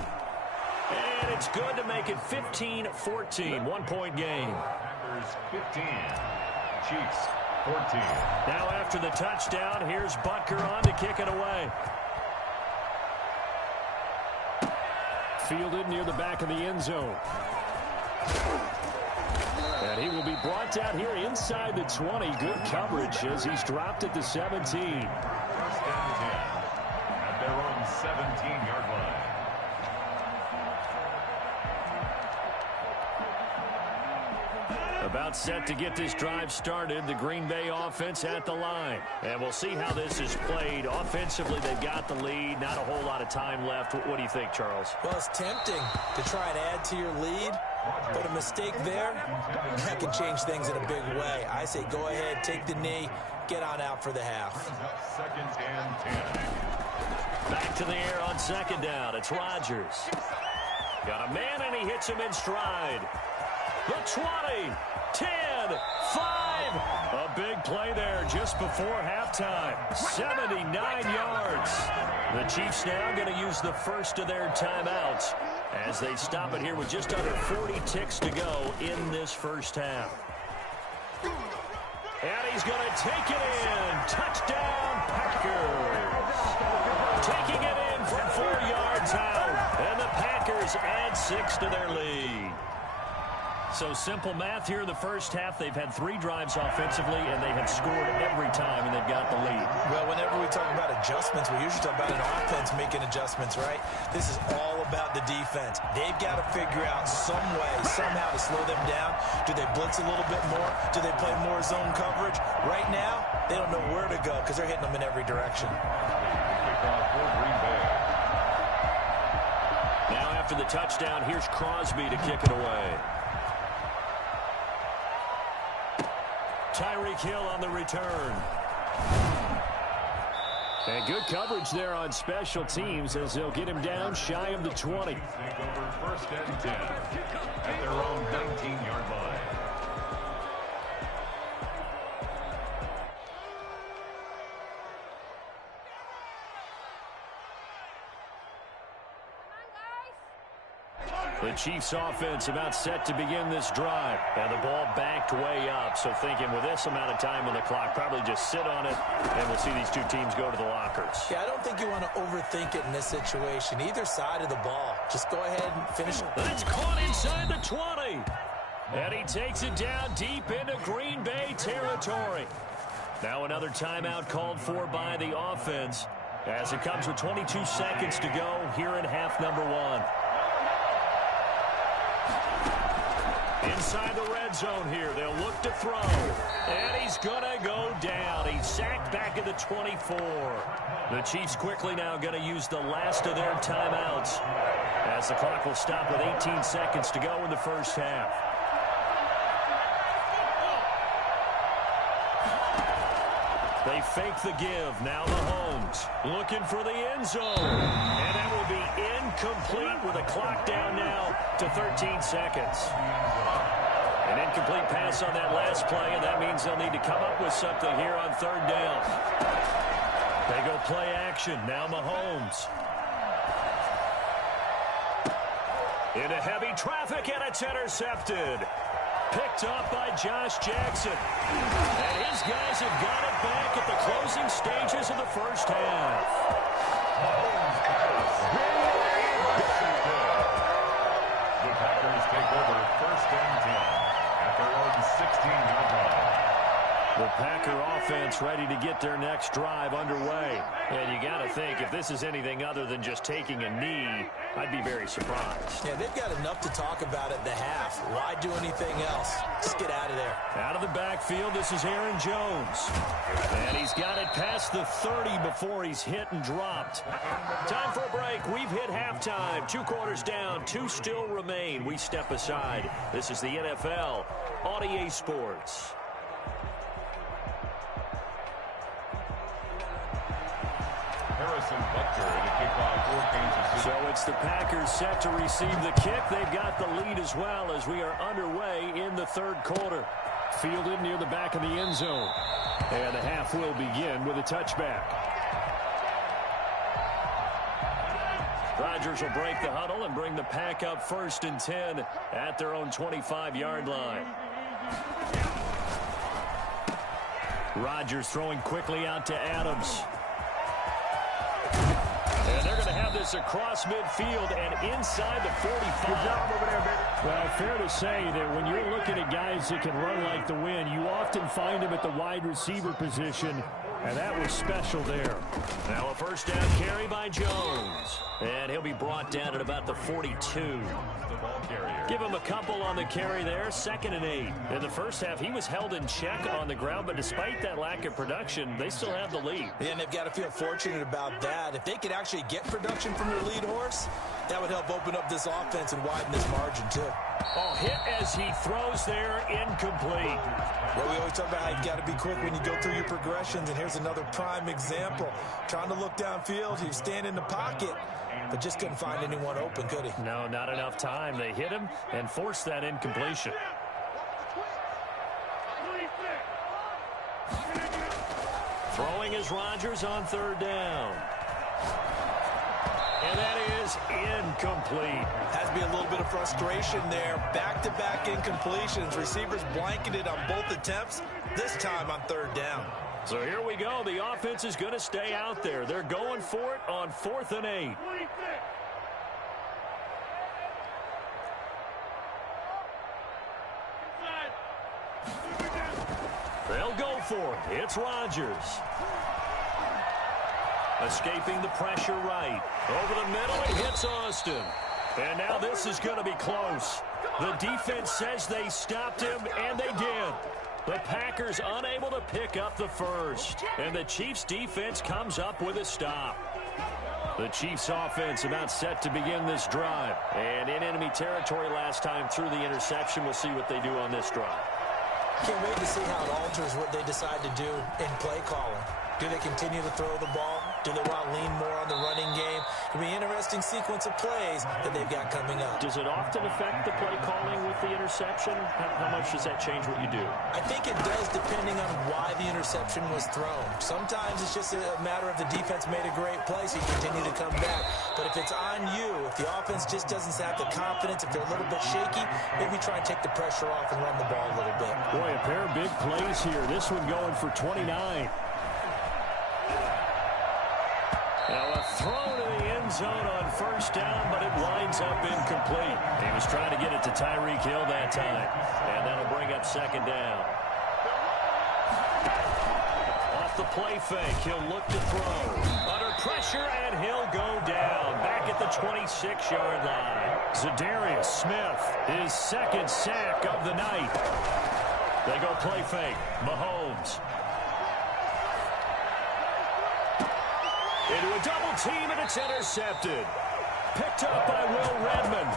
And it's good to make it 15-14, 1-point game. Packers 15, Chiefs 14. Now after the touchdown, here's Butker on to kick it away. Fielded near the back of the end zone. And he will be brought down here inside the 20. Good coverage as he's dropped at the 17. First and 10 at their own 17-yard line. About set to get this drive started. The Green Bay offense at the line. And we'll see how this is played. Offensively, they've got the lead. Not a whole lot of time left. What do you think, Charles? Well, it's tempting to try and add to your lead, but a mistake there, that can change things in a big way. I say go ahead, take the knee, get on out for the half. 2nd and 10. Back to the air on 2nd down. It's Rodgers. Got a man, and he hits him in stride. The 20, 10, 5. A big play there just before halftime. 79 yards. The Chiefs now going to use the first of their timeouts as they stop it here with just under 40 ticks to go in this first half. And he's going to take it in. Touchdown, Packers. Taking it in from 4 yards out. And the Packers add 6 to their lead. So simple math here in the first half. They've had 3 drives offensively, and they have scored every time, and they've got the lead. Well, whenever we talk about adjustments, we usually talk about an offense making adjustments, right? This is all about the defense. They've got to figure out some way, somehow to slow them down. Do they blitz a little bit more? Do they play more zone coverage? Right now, they don't know where to go because they're hitting them in every direction. Kickoff for Green Bay. Now after the touchdown, here's Crosby to kick it away. Tyreek Hill on the return. And good coverage there on special teams as they'll get him down shy of the 20. Take over 1st and 10 at their own 19-yard line. The Chiefs offense about set to begin this drive. And the ball backed way up. So thinking with this amount of time on the clock, probably just sit on it, and we'll see these two teams go to the lockers. Yeah, I don't think you want to overthink it in this situation. Either side of the ball. Just go ahead and finish it. That's caught inside the 20. And he takes it down deep into Green Bay territory. Now another timeout called for by the offense as it comes with 22 seconds to go here in half number 1. Inside the red zone here, they'll look to throw. And he's going to go down. He's sacked back at the 24. The Chiefs quickly now going to use the last of their timeouts as the clock will stop with 18 seconds to go in the first half. They fake the give. Now Mahomes looking for the end zone. And that will be incomplete with a clock down now to 13 seconds. An incomplete pass on that last play, and that means they'll need to come up with something here on third down. They go play action. Now Mahomes. Into heavy traffic, and it's intercepted. Picked up by Josh Jackson. And his guys have got it back at the closing stages of the first half. The Packers take over first and 10 at their own 16-yard line. The Packer offense ready to get their next drive underway. And you got to think, if this is anything other than just taking a knee, I'd be very surprised. Yeah, they've got enough to talk about at the half. Why do anything else? Just get out of there. Out of the backfield, this is Aaron Jones. And he's got it past the 30 before he's hit and dropped. Time for a break. We've hit halftime. 2 quarters down, 2 still remain. We step aside. This is the NFL on EA Sports. So it's the Packers set to receive the kick. They've got the lead as well as we are underway in the third quarter. Fielded near the back of the end zone. And the half will begin with a touchback. Rodgers will break the huddle and bring the Pack up first and 10 at their own 25-yard line. Rodgers throwing quickly out to Adams. And they're going to have this across midfield and inside the 45. Good job over there, baby. Well, fair to say that when you're looking at guys that can run like the wind, you often find them at the wide receiver position, and that was special there. Now a first down carry by Jones. And he'll be brought down at about the 42. Give him a couple on the carry there, 2nd and 8. In the first half, he was held in check on the ground, but despite that lack of production, they still have the lead. Yeah, and they've got to feel fortunate about that. If they could actually get production from their lead horse, that would help open up this offense and widen this margin, too. Oh, hit as he throws there, incomplete. Well, we always talk about how you've got to be quick when you go through your progressions, and here's another prime example. Trying to look downfield, he was standing in the pocket, but just couldn't find anyone open, could he? No, not enough time. They hit him and forced that incompletion. Throwing is Rodgers on third down. And that is incomplete. Has to be a little bit of frustration there. Back-to-back incompletions. Receivers blanketed on both attempts, this time on third down. So here we go. The offense is going to stay out there. They're going for it on 4th and 8. They'll go for it. It's Rodgers. Escaping the pressure right. Over the middle, he hits Austin. And now this is going to be close. The defense says they stopped him, and they did. The Packers unable to pick up the first. And the Chiefs defense comes up with a stop. The Chiefs offense about set to begin this drive. And in enemy territory last time through the interception. We'll see what they do on this drive. Can't wait to see how it alters what they decide to do in play calling. Do they continue to throw the ball? Do they want to lean more on the running game? It'll be an interesting sequence of plays that they've got coming up. Does it often affect the play calling with the interception? How much does that change what you do? I think it does depending on why the interception was thrown. Sometimes it's just a matter of the defense made a great play, so you continue to come back. But if it's on you, if the offense just doesn't have the confidence, if they're a little bit shaky, maybe try and take the pressure off and run the ball a little bit. Boy, a pair of big plays here. This one going for 29. Now a throw to the end end zone on first down, but it winds up incomplete. He was trying to get it to Tyreek Hill that time, and that'll bring up second down. Off the play fake, he'll look to throw. Under pressure, and he'll go down. Back at the 26-yard line. Zadarius Smith, his second sack of the night. They go play fake. Mahomes. Into a double team, and it's intercepted. Picked up by Will Redmond.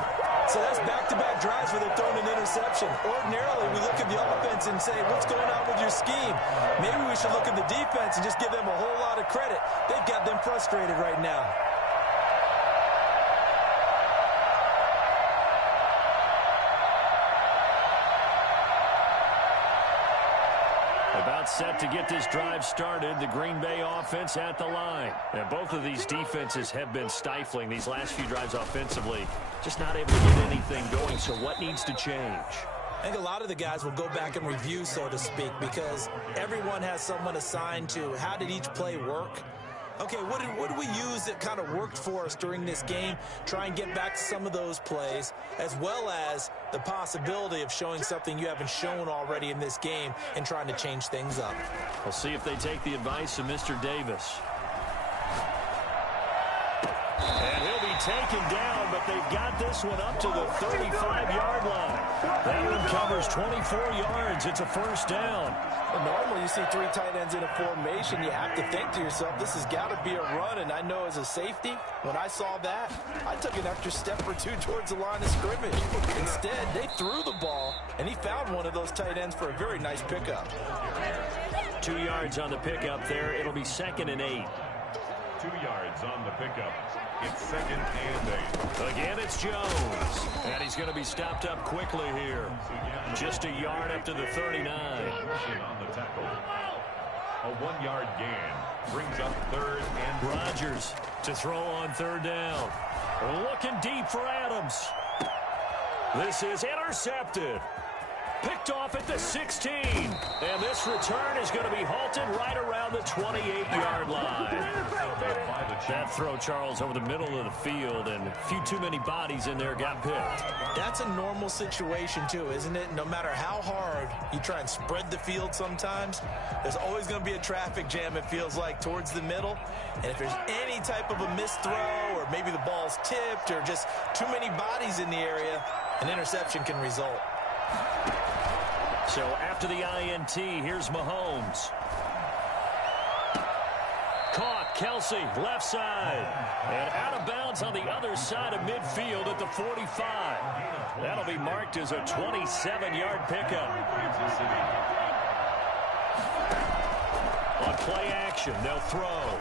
So that's back-to-back drives where they're throwing an interception. Ordinarily, we look at the offense and say, what's going on with your scheme? Maybe we should look at the defense and just give them a whole lot of credit. They've got them frustrated right now. About set to get this drive started. The Green Bay offense at the line. And both of these defenses have been stifling these last few drives offensively. Just not able to get anything going. So what needs to change? I think a lot of the guys will go back and review, so to speak, because everyone has someone assigned to how did each play work. Okay, what did we use that kind of worked for us during this game? Try and get back to some of those plays, as well as the possibility of showing something you haven't shown already in this game and trying to change things up. We'll see if they take the advice of Mr. Davis. And he'll be taken down, but they've got this one up to the 35-yard line. That one covers 24 yards. It's a first down. Well, normally you see three tight ends in a formation. You have to think to yourself, this has got to be a run. And I know as a safety, when I saw that, I took an extra step or two towards the line of scrimmage. Instead, they threw the ball, and he found one of those tight ends for a very nice pickup. 2 yards on the pickup there. It'll be 2nd and 8. 2 yards on the pickup. It's 2nd and 8. Again, it's Jones. And he's going to be stopped up quickly here. Just a yard up to the 39. On the tackle. A 1-yard gain brings up 3rd and Rodgers to throw on 3rd down. Looking deep for Adams. This is intercepted. Picked off at the 16. And this return is going to be halted right around the 28-yard line. That throw, Charles, over the middle of the field, and a few too many bodies in there got picked. That's a normal situation, too, isn't it? No matter how hard you try and spread the field sometimes, there's always going to be a traffic jam, it feels like, towards the middle. And if there's any type of a missed throw, or maybe the ball's tipped, or just too many bodies in the area, an interception can result. So after the INT, here's Mahomes. Caught, Kelsey, left side. And out of bounds on the other side of midfield at the 45. That'll be marked as a 27-yard pickup. On play action, they'll throw.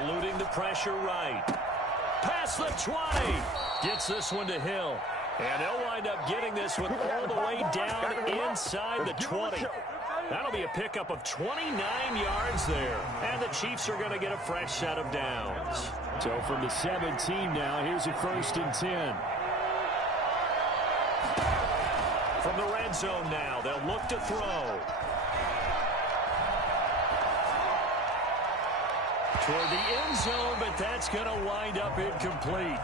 Eluding the pressure right. Past the 20. Gets this one to Hill. And they'll wind up getting this one all the way down inside the 20. That'll be a pickup of 29 yards there. And the Chiefs are going to get a fresh set of downs. So from the 17 now, here's a 1st and 10. From the red zone now, they'll look to throw. Toward the end zone, but that's going to wind up incomplete.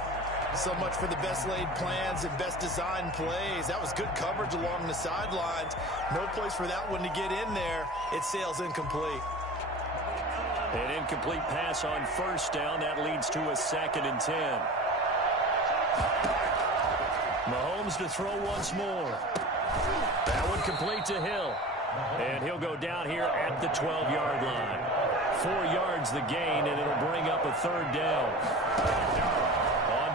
So much for the best laid plans and best designed plays. That was good coverage along the sidelines. No place for that one to get in there. It sails incomplete. An incomplete pass on 1st down. That leads to a 2nd and 10. Mahomes to throw once more. That one complete to Hill. And he'll go down here at the 12-yard line. 4 yards the gain, and it'll bring up a 3rd down.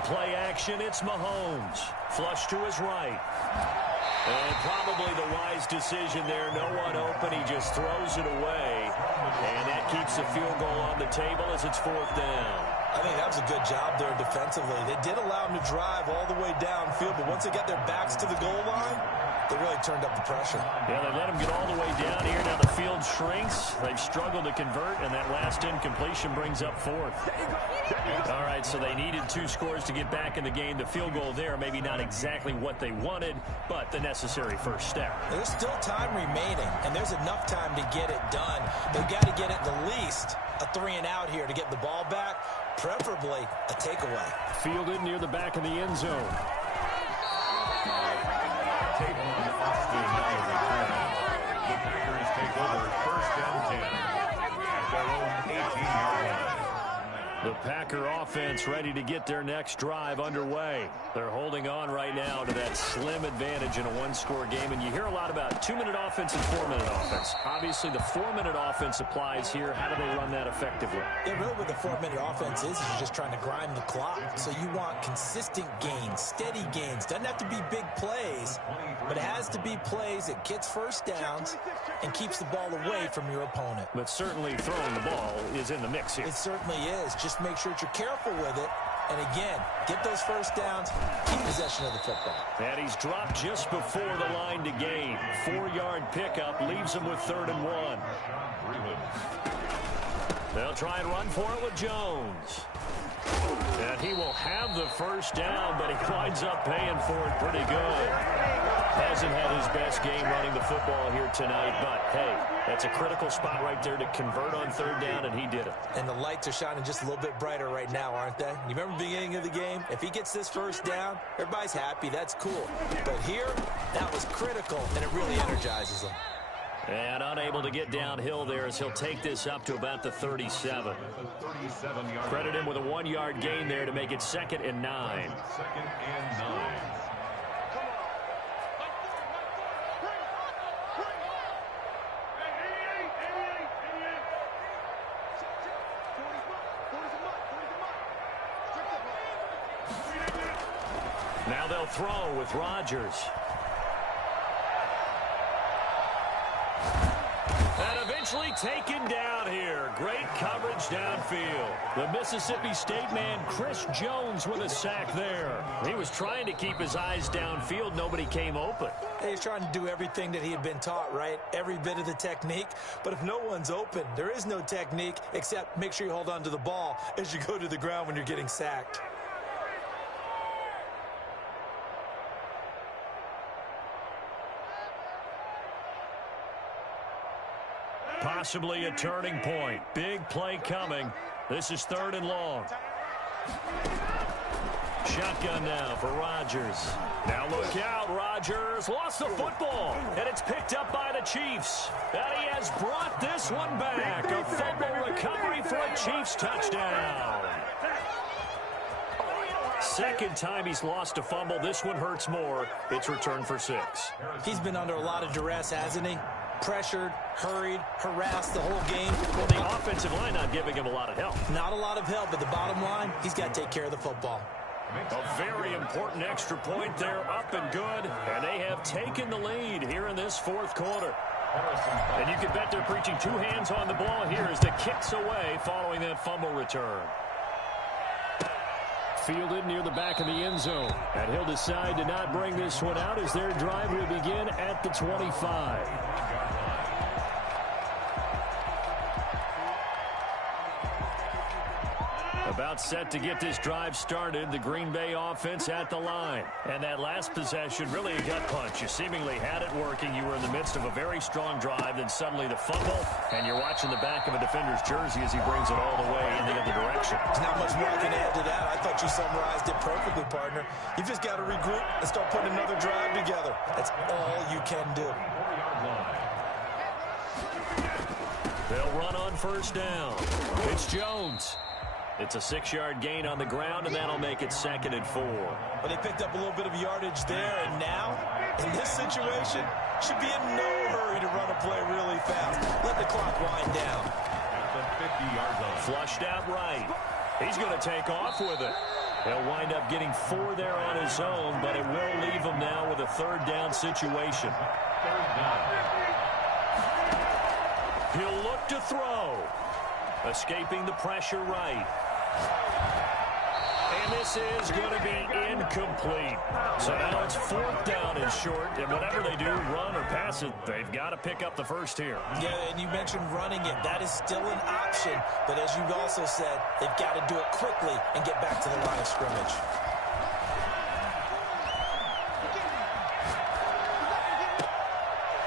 Play action, it's Mahomes. Flush to his right. And probably the wise decision there. No one open. He just throws it away. And that keeps the field goal on the table as it's 4th down. I think that was a good job there defensively. They did allow them to drive all the way downfield, but once they got their backs to the goal line, They really turned up the pressure. Yeah, they let him get all the way down here. Now the field shrinks. They've struggled to convert, and that last incompletion brings up fourth. All right, so they needed 2 scores to get back in the game. The field goal there, maybe not exactly what they wanted, but the necessary first step. There's still time remaining, and there's enough time to get it done. They've got to get at the least a 3-and-out here to get the ball back, preferably a takeaway. Fielded near the back of the end zone. Tavon Austin now returning. The Packers take over 1st and 10 at their own 18-yard line. The Packer offense ready to get their next drive underway. They're holding on right now to that slim advantage in a 1-score game. And you hear a lot about 2-minute offense and 4-minute offense. Obviously, the 4-minute offense applies here. How do they run that effectively? Yeah, really what the 4-minute offense is you're just trying to grind the clock. So you want consistent gains, steady gains. Doesn't have to be big plays, but it has to be plays that gets first downs and keeps the ball away from your opponent. But certainly throwing the ball is in the mix here. It certainly is. Just make sure that you're careful with it. And again, get those first downs, keep possession of the football. And he's dropped just before the line to gain. 4-yard pickup leaves him with 3rd and 1. They'll try and run for it with Jones. And he will have the first down, but he winds up paying for it pretty good. Hasn't had his best game running the football here tonight, but hey, that's a critical spot right there to convert on 3rd down, and he did it. And the lights are shining just a little bit brighter right now, aren't they? You remember the beginning of the game? If he gets this first down, everybody's happy. That's cool. But here, that was critical, and it really energizes them. And unable to get downhill there as he'll take this up to about the 37. Credit him with a 1-yard gain there to make it 2nd and 9. 2nd and 9. Now they'll throw with Rodgers. And eventually taken down here. Great coverage downfield. The Mississippi State man, Chris Jones, with a sack there. He was trying to keep his eyes downfield. Nobody came open. He's trying to do everything that he had been taught, right? Every bit of the technique. But if no one's open, there is no technique except make sure you hold on to the ball as you go to the ground when you're getting sacked. Possibly a turning point. Big play coming. This is 3rd and long. Shotgun now for Rodgers. Now look out, Rodgers lost the football, and it's picked up by the Chiefs. And he has brought this one back. A fumble recovery for a Chiefs touchdown. 2nd time he's lost a fumble. This one hurts more. It's returned for 6. He's been under a lot of duress, hasn't he? Pressured, hurried, harassed the whole game. Well, the offensive line not giving him a lot of help. Not a lot of help, but the bottom line, he's got to take care of the football. A very important extra point there, up and good. And they have taken the lead here in this 4th quarter. And you can bet they're preaching 2 hands on the ball here as the kick's away following that fumble return. Fielded near the back of the end zone. And he'll decide to not bring this one out as their drive will begin at the 25. About set to get this drive started. The Green Bay offense at the line. And that last possession, really a gut punch. You seemingly had it working. You were in the midst of a very strong drive. Then suddenly the fumble. And you're watching the back of a defender's jersey as he brings it all the way in the other direction. There's not much more I can add to that. I thought you summarized it perfectly, partner. You just got to regroup and start putting another drive together. That's all you can do. They'll run on 1st down. It's Jones. It's a 6-yard gain on the ground, and that'll make it 2nd and 4. But they picked up a little bit of yardage there, and now, in this situation, should be in no hurry to run a play really fast. Let the clock wind down. At the 50-yard line. Flushed out right. He's going to take off with it. He'll wind up getting 4 there on his own, but it will leave him now with a 3rd down situation. 3rd down. He'll look to throw. Escaping the pressure right. And this is going to be incomplete. So now it's 4th down and falling short, and whatever they do, run or pass it, they've got to pick up the first here. Yeah, and you mentioned running it. That is still an option, but as you've also said, they've got to do it quickly and get back to the line of scrimmage.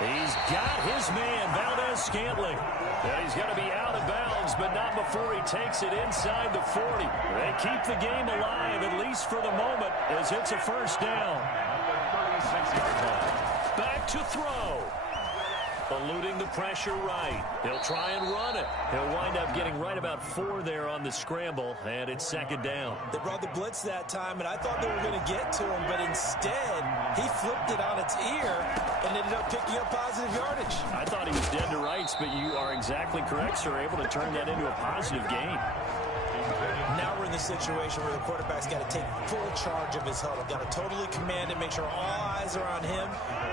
He's got his man, Valdez-Scantling. And he's going to be out of bounds, but not before he takes it inside the 40. They keep the game alive, at least for the moment, as it's a first down. Back to throw. Eluding the pressure right. He'll try and run it. He'll wind up getting right about 4 there on the scramble, and it's second down. They brought the blitz that time, and I thought they were going to get to him, but instead, he flipped it on its ear and ended up picking up positive yardage. I thought he was dead to rights, but you are exactly correct, sir, able to turn that into a positive gain. Now we're in the situation where the quarterback's got to take full charge of his huddle. Got to totally command it, make sure all eyes are on him.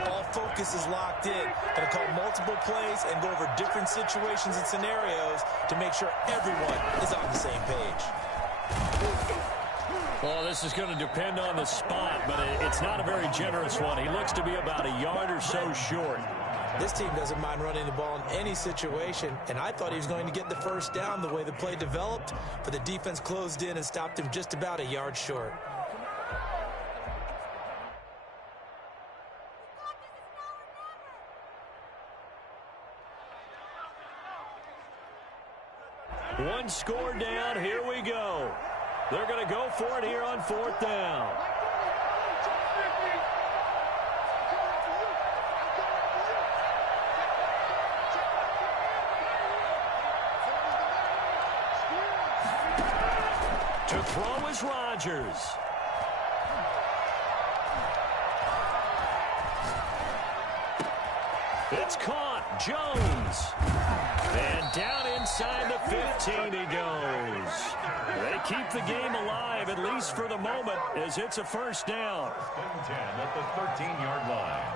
All focus is locked in. Got to call multiple plays and go over different situations and scenarios to make sure everyone is on the same page. Well, this is going to depend on the spot, but it's not a very generous one. He looks to be about a yard or so short. This team doesn't mind running the ball in any situation, and I thought he was going to get the first down the way the play developed, but the defense closed in and stopped him just about a yard short. One score down, here we go. They're going to go for it here on 4th down. To throw is Rodgers. It's caught. Jones. And down inside the 15 he goes. They keep the game alive, at least for the moment, as it's a first down. 10 at the 13-yard line.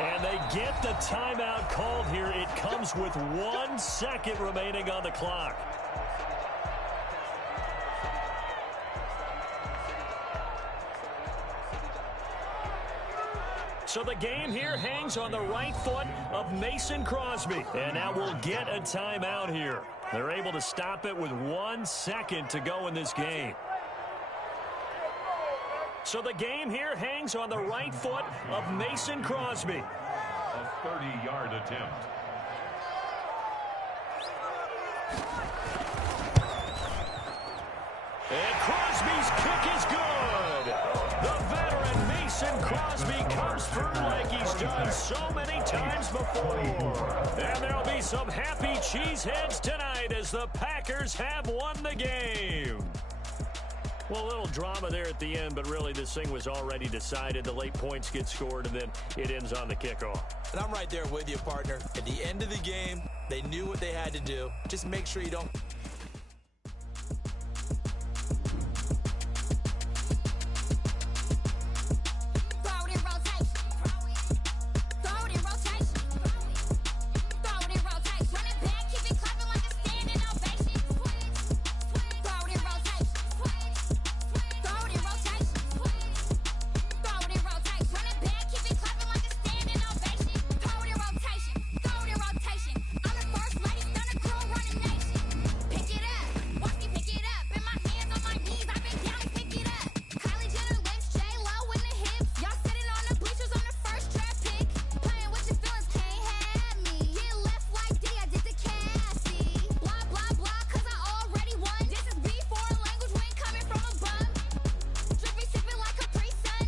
And they get the timeout called here. It comes with 1 second remaining on the clock. So the game here hangs on the right foot of Mason Crosby. And now we'll get a timeout here. They're able to stop it with 1 second to go in this game. So the game here hangs on the right foot of Mason Crosby. A 30-yard attempt. And Crosby's kick is good. The veteran Mason Crosby comes through like he's done so many times before. And there'll be some happy cheeseheads tonight as the Packers have won the game. Well, a little drama there at the end, but really this thing was already decided. The late points get scored, and then it ends on the kickoff. And I'm right there with you, partner. At the end of the game, they knew what they had to do. Just make sure you don't